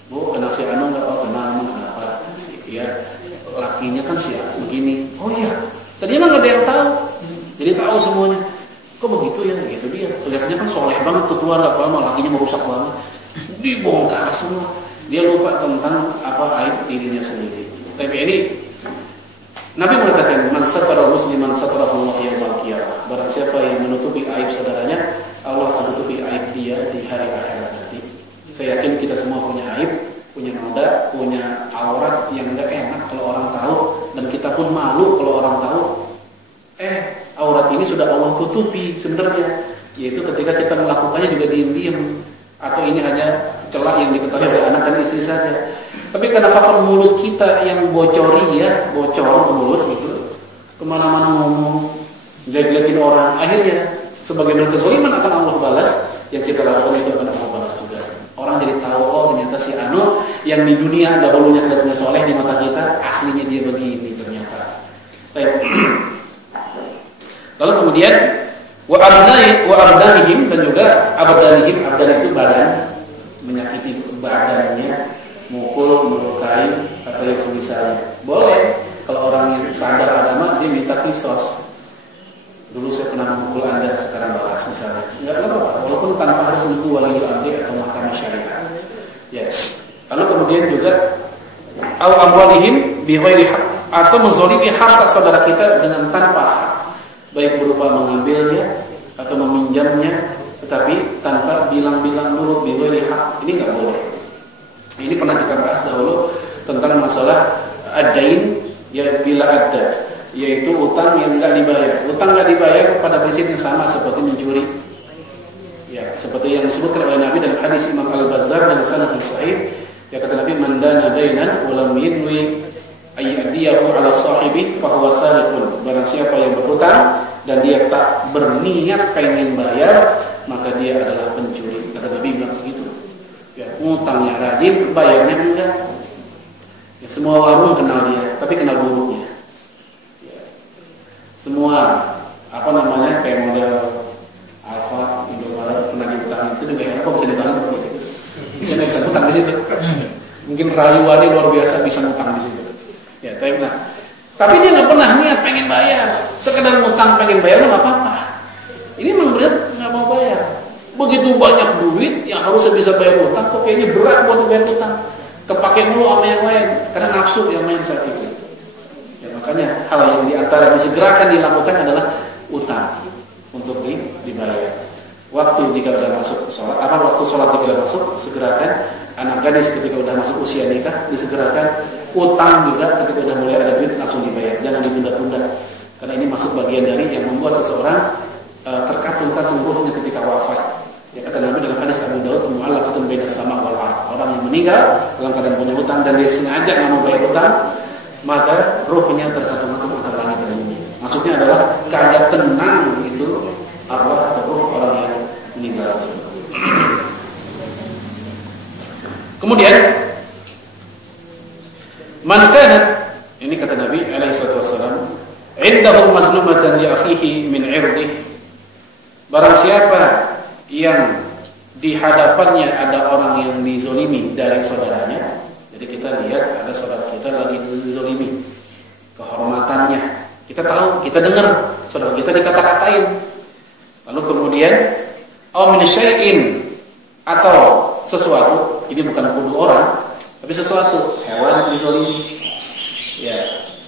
Bu, kenal si anu enggak? Oh, kenal, kenapa? Ya, lakinya kan si begini. Oh iya, tadinya mah nggak ada yang tahu, jadi tahu semuanya. Kok begitu ya? Gitu dia. Kelihatannya kan soleh banget tuh keluarga, kalau lakinya merusak banget, dibongkar semua. Dia lupa tentang aib dirinya sendiri. Tapi ini Nabi mengatakan, man satara musliman satarahu Allah yaumil qiyamah. Barang siapa yang menutupi aib saudaranya, Allah akan tutupi aib dia di hari akhirat nanti. Saya yakin kita semua punya aib, punya noda, punya aurat yang enggak enak kalau orang tahu, dan kita pun malu kalau orang tahu. Aurat ini sudah Allah tutupi sebenarnya, yaitu ketika kita melakukannya juga diam-diam, atau ini hanya celah yang diketahui oleh anak dan istri saja. Tapi karena faktor mulut kita yang bocor mulut gitu, kemana-mana ngomong, jelek-jelekin orang, akhirnya Sebagaimana kezaliman akan Allah balas, yang kita lakukan itu akan Allah balas juga. Orang jadi tahu, oh ternyata si Anu yang di dunia dahulunya kelihatannya soleh di mata kita, aslinya dia begini ternyata. Baik. Lalu kemudian wa abdanihim, dan juga abdanihim, abdan itu badan, menyakiti badannya, mukul, melukai atau yang semisalnya. Boleh kalau orang yang sadar agama dia minta kisos. Dulu saya pernah memukul Anda, sekarang balas misalnya. Enggak apa-apa, walaupun tanpa harus menunggu waliyul amri atau mahkamah syariah. Ya. Lalu kemudian juga au amwalihim bi ghairi haq, atau menzalimi harta saudara kita dengan tanpa hak, baik berupa mengambilnya atau meminjamnya, tetapi tanpa bilang-bilang dulu bi ghairi haq. Ini enggak boleh. Ini pernah kita bahas dahulu tentang masalah adain, ya bila ada, yaitu utang yang enggak dibayar. Utang enggak dibayar pada prinsip yang sama seperti mencuri. Ya, seperti yang disebutkan oleh Nabi dalam hadis Imam Al-Bazzar dan sanad sahih, ya kata Nabi, man dana dainan wa lam yanwi ayyadiyahu ala sahibi fa huwa sariqun. Barang siapa yang berhutang dan dia tak berniat pengen bayar, maka dia adalah pencuri. Kata Nabi bilang begitu. Ya, utangnya rajin, bayarnya enggak. Ya, semua warung kenal dia, tapi kenal buruknya. Semua kayak model Alfa, Indomaret pernah diutang itu juga kok bisa diutang seperti itu. Bisa nggak bisa utang di situ? Mungkin rayuannya luar biasa bisa utang di situ. Ya, tapi dia nggak pernah niat pengen bayar, sekedar utang pengen bayar nggak apa-apa. Ini memang benar nggak mau bayar. Begitu banyak duit yang harusnya bisa bayar utang, kok kayaknya berat buat bayar utang. Kepake mulu sama yang lain karena nafsu yang main saat itu. Makanya hal yang diantara disegerakan dilakukan adalah utang untuk dibayar. Waktu jika sudah masuk sholat, waktu sholat jika sudah masuk, segerakan. Anak gadis ketika sudah masuk usia nikah, disegerakan. Utang juga ketika sudah mulai ada duit langsung dibayar, jangan ditunda-tunda. Karena ini masuk bagian dari yang membuat seseorang terkatung-katung ruhnya ketika wafat. Ya kata Nabi dalam hadis Abu Daud, mu'allaqatun bainas sama' wal ardh. Orang yang meninggal dalam keadaan punya utang dan dia sengaja nggak mau bayar utang, maka ruhnya terkatung-katung antara langit dan bumi. Maksudnya adalah keadaan tenang itu arwah atau ruh orang yang meninggal tersebut. Kemudian man kanat, ini kata Nabi alaihi salatu wasallam, indahu mazlumatan li akhihi min 'irdihi. Barang siapa yang di hadapannya ada orang yang dizolimi dari saudaranya. Jadi kita lihat ada saudara kita lagi dizolimi, kehormatannya kita tahu, kita dengar saudara kita dikata-katain, lalu kemudian min syai'in, atau sesuatu, ini bukan kudu orang tapi sesuatu, hewan dizolimi, ya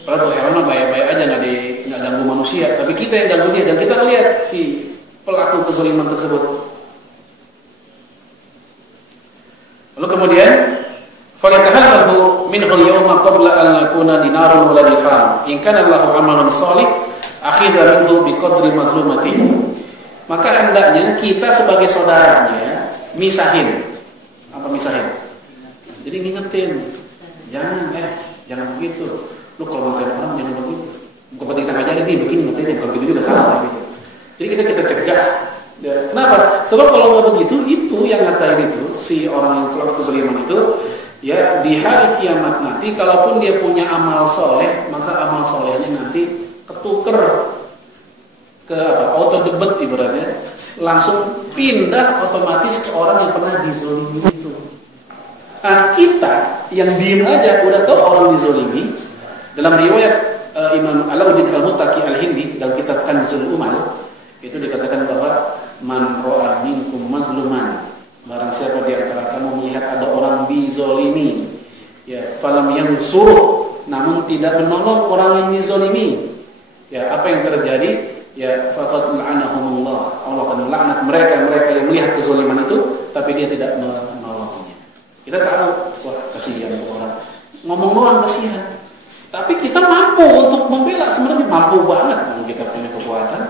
padahal tuh hewan mah baik-baik aja, nggak ganggu manusia, tapi kita yang ganggu dia, dan kita lihat si pelaku kezoliman tersebut. Lalu kemudian falitahallahu minhu al-yawma qabla an yakuna dinarun wala dirham in kana lahu amalun shalih akhidha minhu biqadri mazlumati. Maka hendaknya kita sebagai saudaranya misahin. Apa misahin? Jadi ngingetin, jangan begitu. Lu kalau ngatain orang jangan begitu. Bukan kita ngajarin nih begini, ngatain kalau gitu juga salah gitu. Jadi kita cegah. Ya, kenapa? Sebab kalau nggak begitu, itu yang ngatain itu si orang yang pelaku kezaliman itu, ya di hari kiamat nanti, kalaupun dia punya amal soleh, maka amal solehnya nanti ketuker ke auto debet ibaratnya, langsung pindah otomatis ke orang yang pernah dizolimi itu. Nah kita yang diem aja udah tahu orang dizolimi. Dalam riwayat Imam Alauddin Al-Muttaqi Al-Hindi dalam kitab Kanzul Umal itu dikatakan bahwa man ra'a minkum mazluman, barang siapa di antara kamu melihat ada orang dizolimi, ya falam yansuruh, namun tidak menolong orang yang dizolimi, ya apa yang terjadi? Ya faqad la'anahumullah, Allah akan melaknat mereka yang melihat kezaliman itu tapi dia tidak menolongnya. Kita tahu, wah kasihan orang, ngomong doang kasihan, tapi kita mampu untuk membela, sebenarnya mampu banget, kita punya kekuatan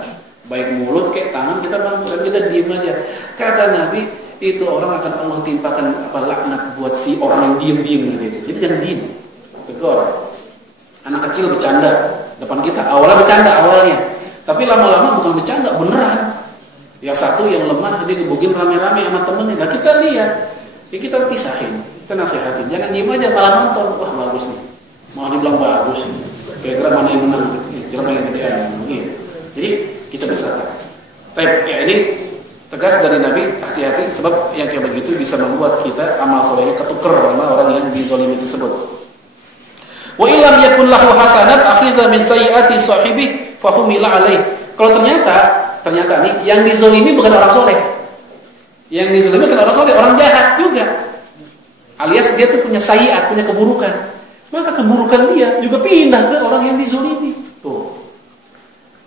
baik mulut kayak tangan, kita mampu, dan kita diam aja. Kata Nabi, itu orang akan Allah timpakan laknat buat si orang yang diam gitu. Jadi jangan diam, tegur. Anak kecil bercanda depan kita, awalnya bercanda awalnya, tapi lama-lama bukan bercanda, beneran. Yang satu yang lemah dia dibukin rame-rame sama temennya. Nah kita lihat, ya kita pisahin, kita nasihatin. Jangan diem aja malah nonton. Wah bagus nih, mau dibilang bagus. Kira-kira mana yang menang? Kira-kira yang gedean. Gitu. Jadi kita bersama. Baik, ya ini tegas dari Nabi, hati-hati sebab yang kayak begitu bisa membuat kita amal solehnya ketuker sama orang yang dizolimi tersebut. Wa illam yakun lahu hasanat akhidha min sayyiati sahibi fa humila alaih. Kalau ternyata nih yang dizolimi bukan orang soleh. Yang dizolimi bukan orang soleh, orang jahat juga. Alias dia tuh punya sayyiat, punya keburukan. Maka keburukan dia juga pindah ke orang yang dizolimi. Tuh.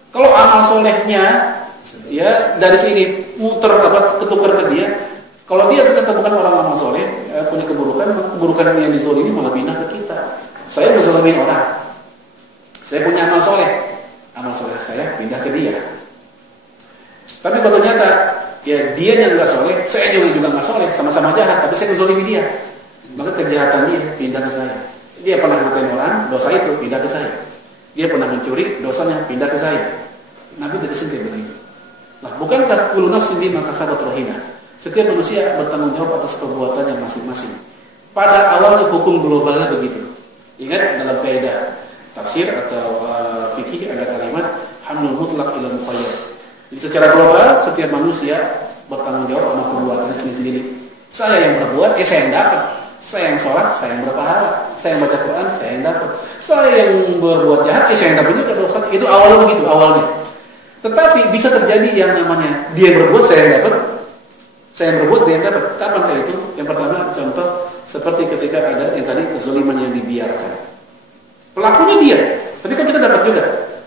Kalau amal solehnya ya dari sini muter ketukar ke dia. Kalau dia ternyata bukan orang amal soleh, punya keburukan yang dizolimi malah pindah ke kita. Saya ngezolimin orang. Saya punya amal soleh saya pindah ke dia. Tapi kalau ternyata ya dia yang nggak soleh, saya juga nggak soleh, sama-sama jahat, tapi saya ngezolimi dia. Maka kejahatan dia pindah ke saya. Dia pernah ngatain orang, dosa itu pindah ke saya. Dia pernah mencuri, dosanya pindah ke saya. Nabi tidak sengit begitu. Nah, bukankah kullu nafsin bima kasabat rahina? Setiap manusia bertanggung jawab atas perbuatannya masing-masing. Pada awalnya hukum globalnya begitu. Ingat dalam kaidah tafsir atau fikih ada kalimat hamlul mutlaq ila muqayyad. Jadi secara global setiap manusia bertanggung jawab sama perbuatannya sendiri-sendiri. Saya yang berbuat, saya yang dapat. Saya yang sholat, saya yang berpahala. Saya yang baca Quran, saya yang dapat. Saya yang berbuat jahat, saya yang dapat juga dosa. Itu awalnya begitu, awalnya. Tetapi bisa terjadi yang namanya dia yang berbuat, saya yang dapat. Saya yang berbuat, dia yang dapat. Kapan itu? Yang pertama contoh seperti ketika ada yang tadi kezaliman yang dibiarkan. Pelakunya dia, tapi kan kita dapat juga.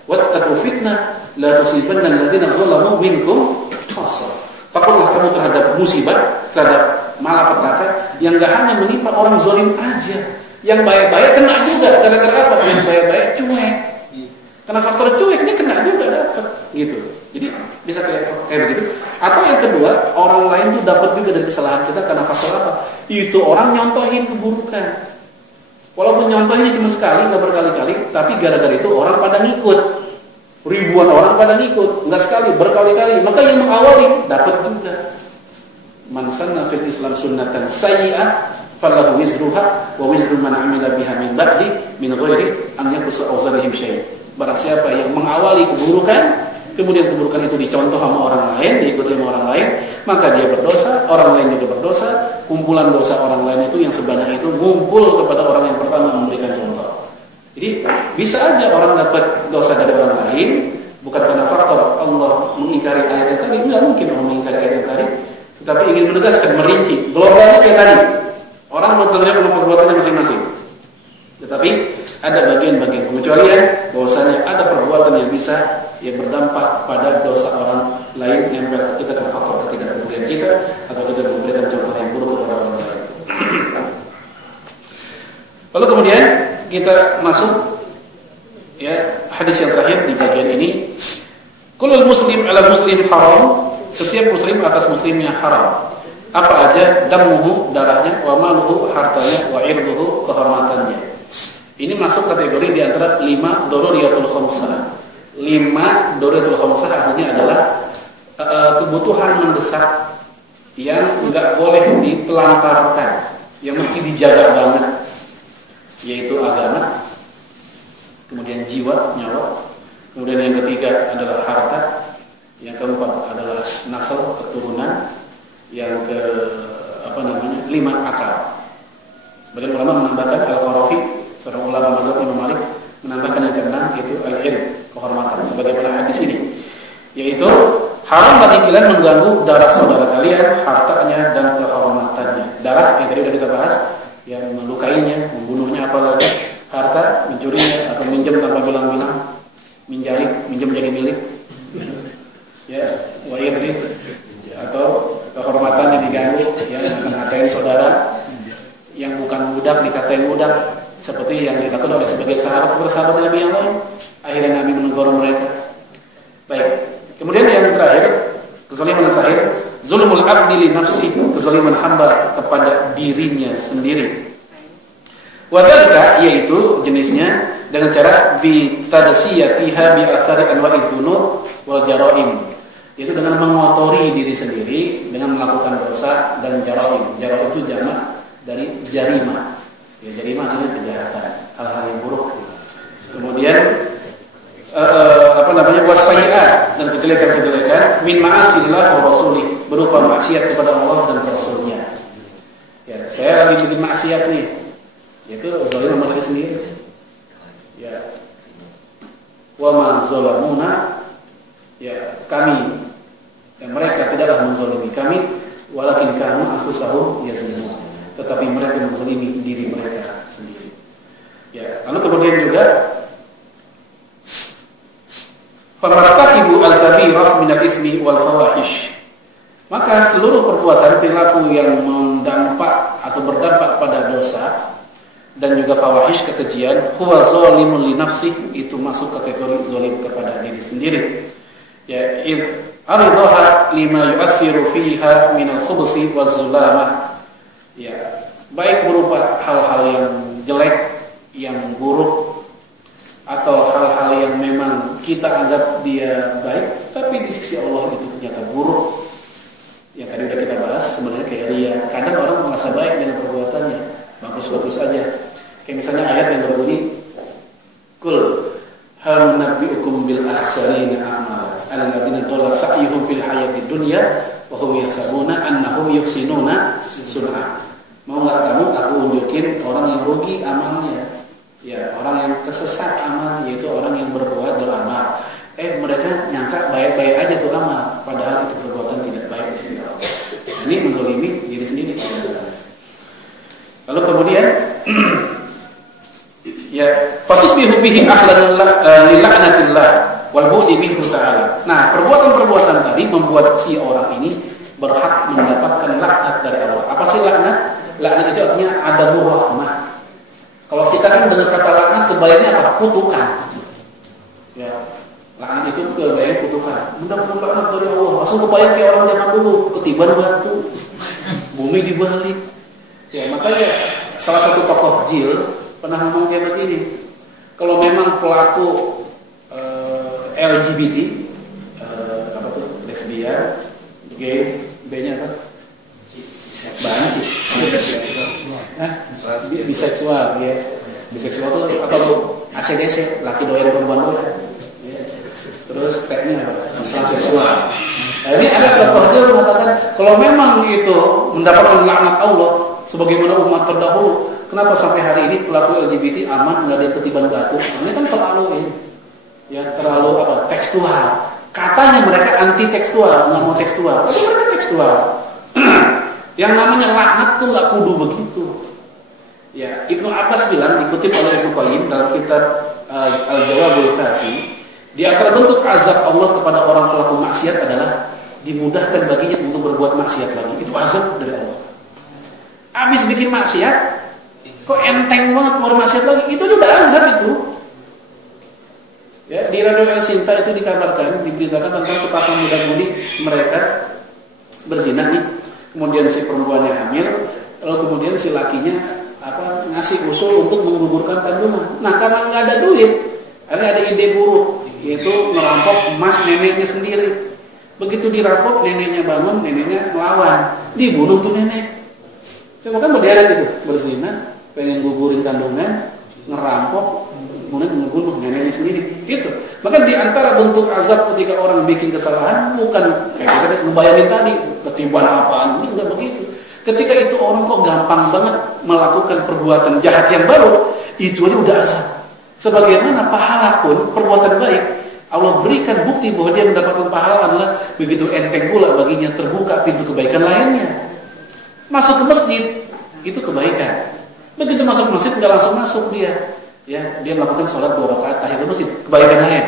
Wattaqu fitnah la tusibanna alladziina zalamu minkum khassah. Takutlah kamu terhadap musibah, terhadap malapetaka yang gak hanya menimpa orang zalim aja. Yang baik-baik kena juga. Gara-gara apa? Yang baik-baik cuek. Karena faktor cuek ini kena juga dapat. Gitu. Jadi bisa kayak begitu. Atau yang kedua, orang lain tuh dapat juga dari kesalahan kita karena faktor apa? Itu orang nyontohin keburukan. Walaupun nyontohnya cuma sekali, nggak berkali-kali, tapi gara-gara itu orang pada ngikut. Ribuan orang pada ngikut, nggak sekali, berkali-kali. Maka yang mengawali dapat juga. Man sanna fil Islam sunnatan sayyi'ah falahu wizruha wa wizru man 'amila biha min ba'di min ghairi an yaqusa awzarihim syai'. Barang siapa yang mengawali keburukan, kemudian keburukan itu dicontoh sama orang lain, diikuti sama orang lain, maka dia berdosa, orang lain juga berdosa. Kumpulan dosa orang lain itu yang sebanyak itu ngumpul kepada orang yang pertama memberikan contoh. Jadi bisa aja orang dapat dosa dari orang lain bukan karena faktor Allah mengingkari ayat yang tadi, tidak mungkin Allah mengingkari ayat yang tadi, tetapi ingin menegaskan, merinci globalnya kayak tadi. Orang bertanggung jawab perbuatannya masing-masing. Tetapi ada bagian-bagian pengecualian bahwasanya ada perbuatan yang bisa yang berdampak pada dosa orang lain yang kita kena faktor ketidakpedulian kita atau kita memberikan contoh yang buruk kepada orang lain. Lalu kemudian kita masuk ya hadis yang terakhir di bagian ini. Kullul muslim ala muslim haram. Setiap muslim atas muslimnya haram. Apa aja? Damuhu, darahnya, wa maluhu, hartanya, wa irduhu, kehormatannya. Ini masuk kategori di antara 5 daruriyatul khamsah. 5 daruriyatul khamsah artinya adalah kebutuhan mendesak yang enggak boleh ditelantarkan, yang mesti dijaga banget, yaitu agama, kemudian jiwa, nyawa, kemudian yang ketiga adalah harta, yang keempat adalah nasl, keturunan, yang ke 5 akal. Sebagian ulama menambahkan al-Qarafi, seorang ulama mazhab Imam Malik, menambahkan yang keenam yaitu al-ilm, kehormatan, sebagaimana hadis ini, yaitu haram bagi kalian mengganggu darah saudara kalian, hartanya dan kehormatannya. Darah yang tadi sudah kita bahas, yang melukainya, membunuhnya, apalagi harta, mencurinya atau minjam tanpa bilang-bilang, minjam jadi milik, ya, wa irdi, atau kehormatannya diganggu, ya, ngatain saudara yang bukan budak dikatain budak, seperti yang dilakukan oleh sebagian sahabat kepada Nabi yang lain. Akhirnya Nabi menegur mereka. Baik. Kemudian yang terakhir, kezaliman yang terakhir, zulmul abdi li nafsi, kezaliman hamba kepada dirinya sendiri. Wa dzalika, yaitu jenisnya dengan cara bi tadasiyatiha bi athari anwa'iz dzunub wal jaraim. yaitu dengan mengotori diri sendiri dengan melakukan dosa dan jaraim. Jaraim itu jamak dari jarima. Ya, jarima artinya kejahatan, hal-hal yang buruk. Kemudian wasaiat dan kejelekan-kejelekan min ma'asillah wa rasulih, berupa maksiat kepada Allah dan Rasulnya. Ya, saya lagi bikin maksiat nih, yaitu zalim sama diri sendiri. Ya, wa man zalamuna, ya kami dan mereka tidaklah menzalimi kami, walakin kanu anfusahum yazlimun, tetapi mereka menzalimi diri mereka sendiri. Ya, lalu kemudian juga famartakibu al-kabirah min al-itsmi wal fawahish, maka seluruh perbuatan perilaku yang mendampak atau berdampak pada dosa dan juga fawahish, kekejian, huwa zalimun li nafsi, itu masuk kategori zalim kepada diri sendiri. Ya, id aridha lima yu'assiru fiha min al-khubuthi waz-zulamah. Ya, baik berupa hal-hal yang jelek, yang buruk, atau hal-hal yang memang kita anggap dia baik, tapi di sisi Allah itu ternyata buruk. Yang tadi udah kita bahas, sebenarnya kayak ria. Kadang orang merasa baik dengan perbuatannya, bagus-bagus aja. Kayak misalnya ayat yang berbunyi, Qul hal nunabbi'ukum bil akhsarina a'mala alladzina dhalla sa'yuhum fil hayatid dunya wa hum yahsabuna annahum yuhsinuna sun'a. Mau enggak kamu aku unjukin orang yang rugi amalnya? Ya, orang yang kesesat amal, yaitu orang yang beramal. Mereka nyangka baik-baik aja tuh amal, padahal itu perbuatan tidak baik di sisi Allah. Ini menzalimi diri sendiri. Lalu kemudian ya, fatusbihu bihi ahlan lil'anatillah wal bu'di minhu ta'ala. Nah, perbuatan-perbuatan tadi membuat si orang ini berhak mendapatkan laknat dari Allah. Apa sih laknat? Laknat itu artinya adamu rahmah. Kalau kita kan dengar kata laknat kebayangnya apa? Kutukan. Ya, laknat itu kebayangnya kutukan. Mendapatkan laknat dari Allah. Langsung kebayang kayak orang zaman dulu, ketiban batu, bumi dibalik. Ya, makanya salah satu tokoh jil pernah ngomong kayak begini. Kalau memang pelaku LGBT, apa tuh, lesbian, gay, B-nya apa? Banci. Biseksual, ya. Biseksual itu atau ACDC, laki doyan perempuan doyan. Ya. Terus T-nya apa? Transseksual. Nah, ini ada tokoh jil mengatakan kalau memang itu mendapatkan laknat Allah sebagaimana umat terdahulu, kenapa sampai hari ini pelaku LGBT aman, nggak ada yang ketiban batu? Ini kan terlalu terlalu tekstual. Katanya mereka anti tekstual, nggak mau tekstual. Tapi mereka tekstual. Yang namanya laknat tuh nggak kudu begitu. Ya, Ibnu Abbas bilang, dikutip oleh Ibnu Qayyim dalam kitab Al-Jawabul Kafi, di antara bentuk azab Allah kepada orang pelaku maksiat adalah dimudahkan baginya untuk berbuat maksiat lagi. Itu azab dari Allah. Habis bikin maksiat, kok enteng banget mau maksiat lagi? Itu udah azab itu. Ya, di Radio El Sinta itu dikabarkan, diberitakan tentang sepasang muda-mudi mereka berzina nih. Kemudian si perempuannya hamil, lalu kemudian si lakinya ngasih usul untuk menggugurkan kandungan. Nah, karena nggak ada duit, ada ide buruk, yaitu merampok emas neneknya sendiri. Begitu dirampok, neneknya bangun, neneknya melawan, dibunuh tuh nenek. Coba kan berderet gitu, berzina, pengen gugurin kandungan, ngerampok, kemudian membunuh neneknya sendiri. Itu. Maka di antara bentuk azab ketika orang bikin kesalahan bukan kayak kita ngebayangin tadi ketiban apaan, ini enggak begitu. Ketika itu orang kok gampang banget melakukan perbuatan jahat yang baru, itu aja udah azab. Sebagaimana pahala pun perbuatan baik, Allah berikan bukti bahwa dia mendapatkan pahala adalah begitu enteng pula baginya terbuka pintu kebaikan lainnya. Masuk ke masjid itu kebaikan. Begitu masuk masjid nggak langsung masuk dia, ya dia melakukan sholat 2 rakaat tahiyatul masjid, kebaikan lain.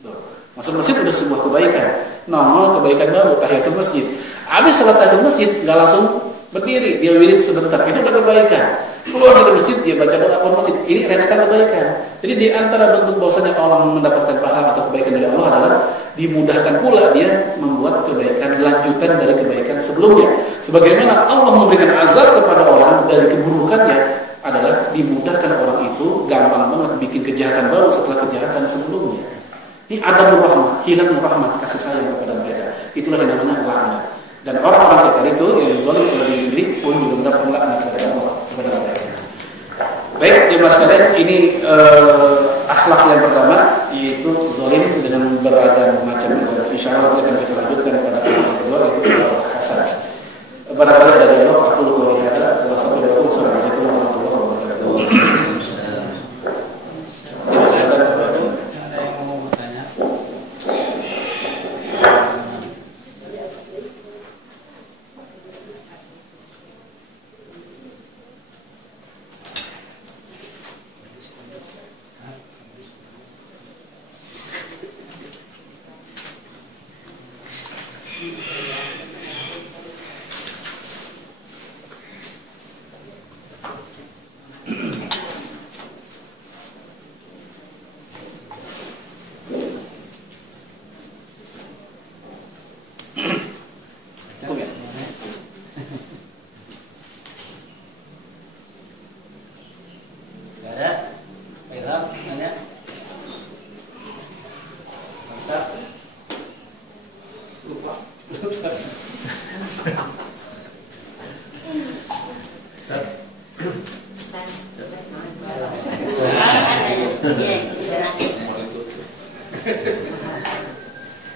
Tuh. Masuk masjid udah sebuah kebaikan, nongol kebaikan baru tahiyatul masjid. Habis sholat tahiyatul masjid nggak langsung berdiri, dia wirid sebentar, itu udah kebaikan. Keluar dari masjid dia baca doa keluar masjid, ini rentetan kebaikan. Jadi di antara bentuk bahwasanya orang mendapatkan pahala atau kebaikan dari Allah adalah dimudahkan pula dia membuat kebaikan lanjutan dari kebaikan sebelumnya. Sebagaimana Allah memberikan azab kepada orang dari keburukannya adalah dimudahkan orang itu gampang banget bikin kejahatan baru setelah kejahatan sebelumnya. Ini ada rahmat, hilangnya rahmat kasih sayang kepada mereka. itulah yang namanya laknat. Dan orang-orang tadi itu yang zalim kepada diri sendiri pun juga mendapat laknat kepada Allah kepada mereka. Baik, jemaah sekalian, ini akhlak yang pertama yaitu zalim dengan beragam macam. Insyaallah akan kita lanjutkan pada akhlak yang kedua yaitu hasan. Barangkali ada dialog, aku lupa lihat. Wassalamualaikum warahmatullahi wabarakatuh.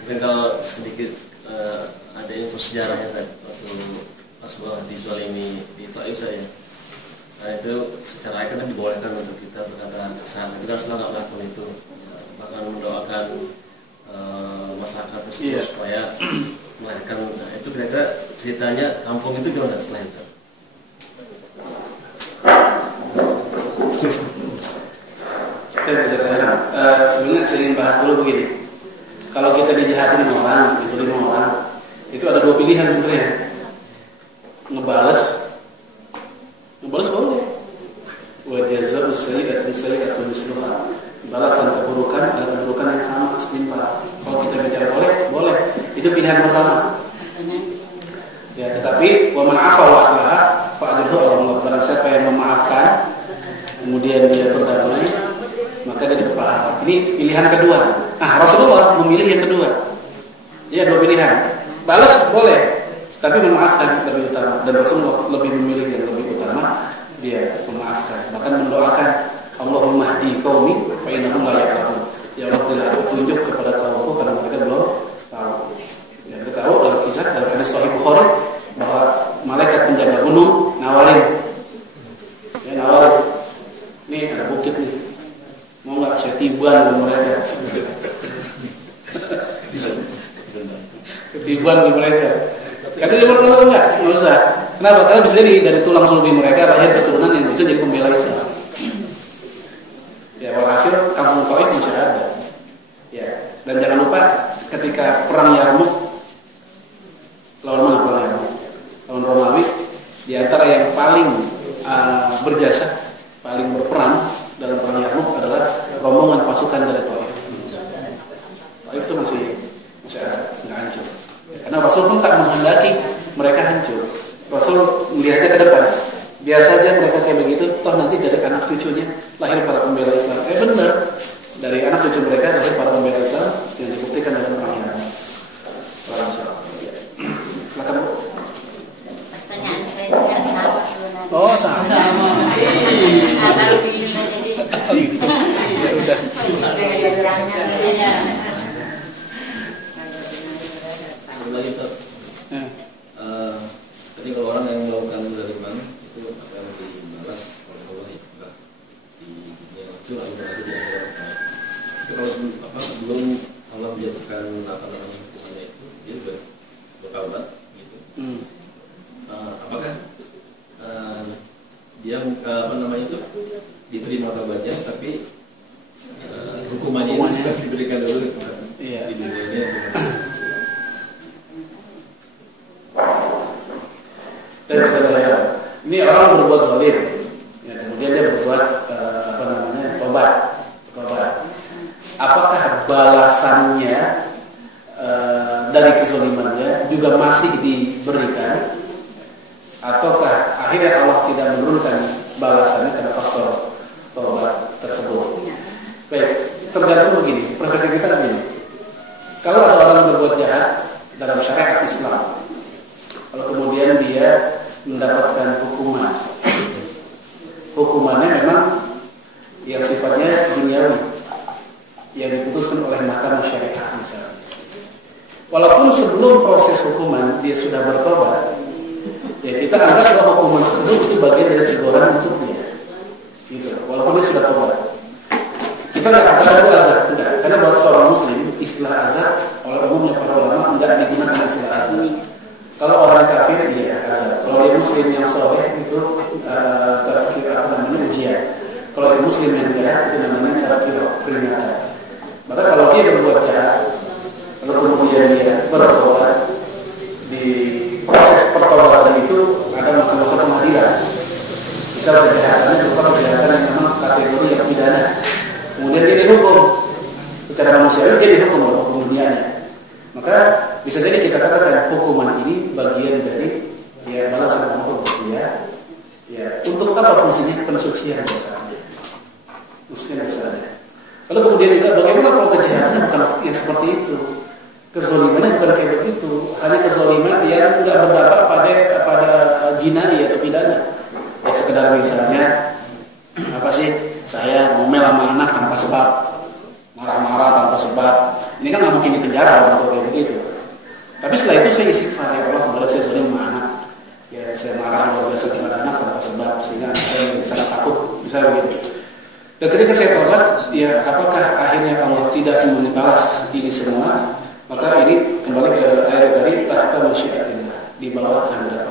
Mungkin kalau sedikit ada info sejarahnya Ustaz, waktu Rasulullah dizalimi di Taif saya. Nah itu secara ayat kan dibolehkan untuk kita berkata kesana. Kita harus nggak melakukan itu, bahkan mendoakan masyarakat tersebut supaya melahirkan. Nah itu kira-kira ceritanya kampung itu gimana setelah itu? Sebenarnya saya ingin bahas dulu begini. Kalau kita dijahatin orang, dizalimi orang, itu ada dua pilihan sebenarnya. Ngebales boleh. Wa jazaa'u sayyi'atin sayyi'atun misluha. Balasan keburukan adalah keburukan yang sama setimpal. Kalau kita bicara boleh. Itu pilihan pertama. Ya, tetapi wa man 'afa wa aslaha fa ajruhu 'ala Allah. Barang siapa yang memaafkan kemudian dia berdamai, maka dia dapat pahala. Ini pilihan kedua. Nah, Rasulullah memilih yang kedua. Dia dua pilihan. Balas boleh, tapi memaafkan lebih utama. Dan Rasulullah lebih memilih yang lebih utama, dia memaafkan. Bahkan mendoakan, Allahumma hdi qaumi fa innahum la ya'lamun. Ya Allah, berilah petunjuk kepada kaumku karena mereka belum tahu. Ya, kita tahu dalam kisah dalam hadis Sahih Bukhari bahwa malaikat penjaga gunung nawarin. Nih ada bukit nih. Mau nggak saya tiban ke mereka? Ketiban ke mereka. Kata dia berdoa nggak usah. Kenapa? Karena bisa jadi dari tulang sulbi mereka lahir keturunan yang bisa jadi pembela Islam. Ya walhasil kampung Taif masih ada. Ya, dan jangan lupa ketika perang Yarmuk lawan mana perang Yarmuk? Lawan Romawi. Di antara yang paling berjasa, paling berperan dalam perang Yarmuk adalah rombongan pasukan dari Taif. Taif itu masih ada, nggak hancur. Karena Rasul pun tak menghendaki mereka hancur. Rasul melihatnya ke depan. Biar saja mereka kayak begitu, toh nanti dari anak cucunya lahir para pembela Islam. Benar, dari anak cucu mereka lahir para pembela Islam yang dibuktikan dalam perang Yarmuk. Silakan Bu. Pertanyaan saya juga sama sebenarnya. Oh sama. Sama lebih jadi. Ya udah. Lagi tuh. Tadi kalau orang yang melakukan zaliman itu akan dibalas oleh Allah ya, di dunia itu lalu berarti di akhirat. Itu kalau sebelum Allah menjatuhkan lapangan kesana itu dia sudah bertaubat gitu. Apakah dia itu diterima taubatnya tapi hukumannya itu sudah diberikan dulu di dunia ini. Ini orang berbuat zalim, ya, kemudian dia berbuat tobat. Apakah balasannya dari kezalimannya juga masih diberikan, ataukah akhirnya Allah tidak menurunkan balasannya karena faktor tobat tersebut? Baik, tergantung begini. Perspektif kita begini. Kalau ada orang berbuat jahat dalam syariat Islam, kalau kemudian dia mendapatkan hukumannya memang yang sifatnya duniawi, yang diputuskan oleh mahkamah syariah misalnya. Walaupun sebelum proses hukuman dia sudah bertobat, ya kita anggap bahwa hukuman tersebut itu bagian dari teguran untuk dia. Gitu. Walaupun dia sudah tobat, kita nggak katakan itu azab, enggak. Karena buat seorang muslim istilah azab oleh umumnya para ulama enggak digunakan istilah azab. Kalau orang kafir dia azab. Kalau dia muslim yang soleh itu tafkir ujian. Kalau dia muslim yang jahat itu namanya tafkir peringatan. Maka kalau dia berbuat jahat, lalu kemudian dia bertobat, di proses pertobatan itu ada masa-masa pengadilan. Misal kejahatannya berupa kejahatan yang memang kategori yang pidana. Kemudian dia dihukum secara manusiawi, dia dihukum oleh hukum dunianya. Maka bisa jadi kita katakan hukuman ini bagian dari ya balasan Allah dia. Ya untuk apa fungsinya? Pensucian dosanya. Pensucian dosanya. Lalu kemudian juga bagaimana kalau kejahatannya bukan yang seperti itu? Kezalimannya bukan kayak begitu. Hanya kezaliman yang tidak berdampak pada jinai atau pidana. Ya sekedar misalnya apa sih? Saya ngomel sama anak tanpa sebab, marah-marah tanpa sebab. Ini kan nggak mungkin dipenjara untuk kayak begitu. Tapi setelah itu saya istighfar, ya Allah, kembali saya zalim sama anak. Ya saya marah luar biasa kepada anak tanpa sebab sehingga saya sangat takut, misalnya begitu. Dan ketika saya tobat, ya apakah akhirnya Allah tidak membalas ini semua? Maka ini kembali ke ayat tadi tahta masyiatillah, di bawah kehendak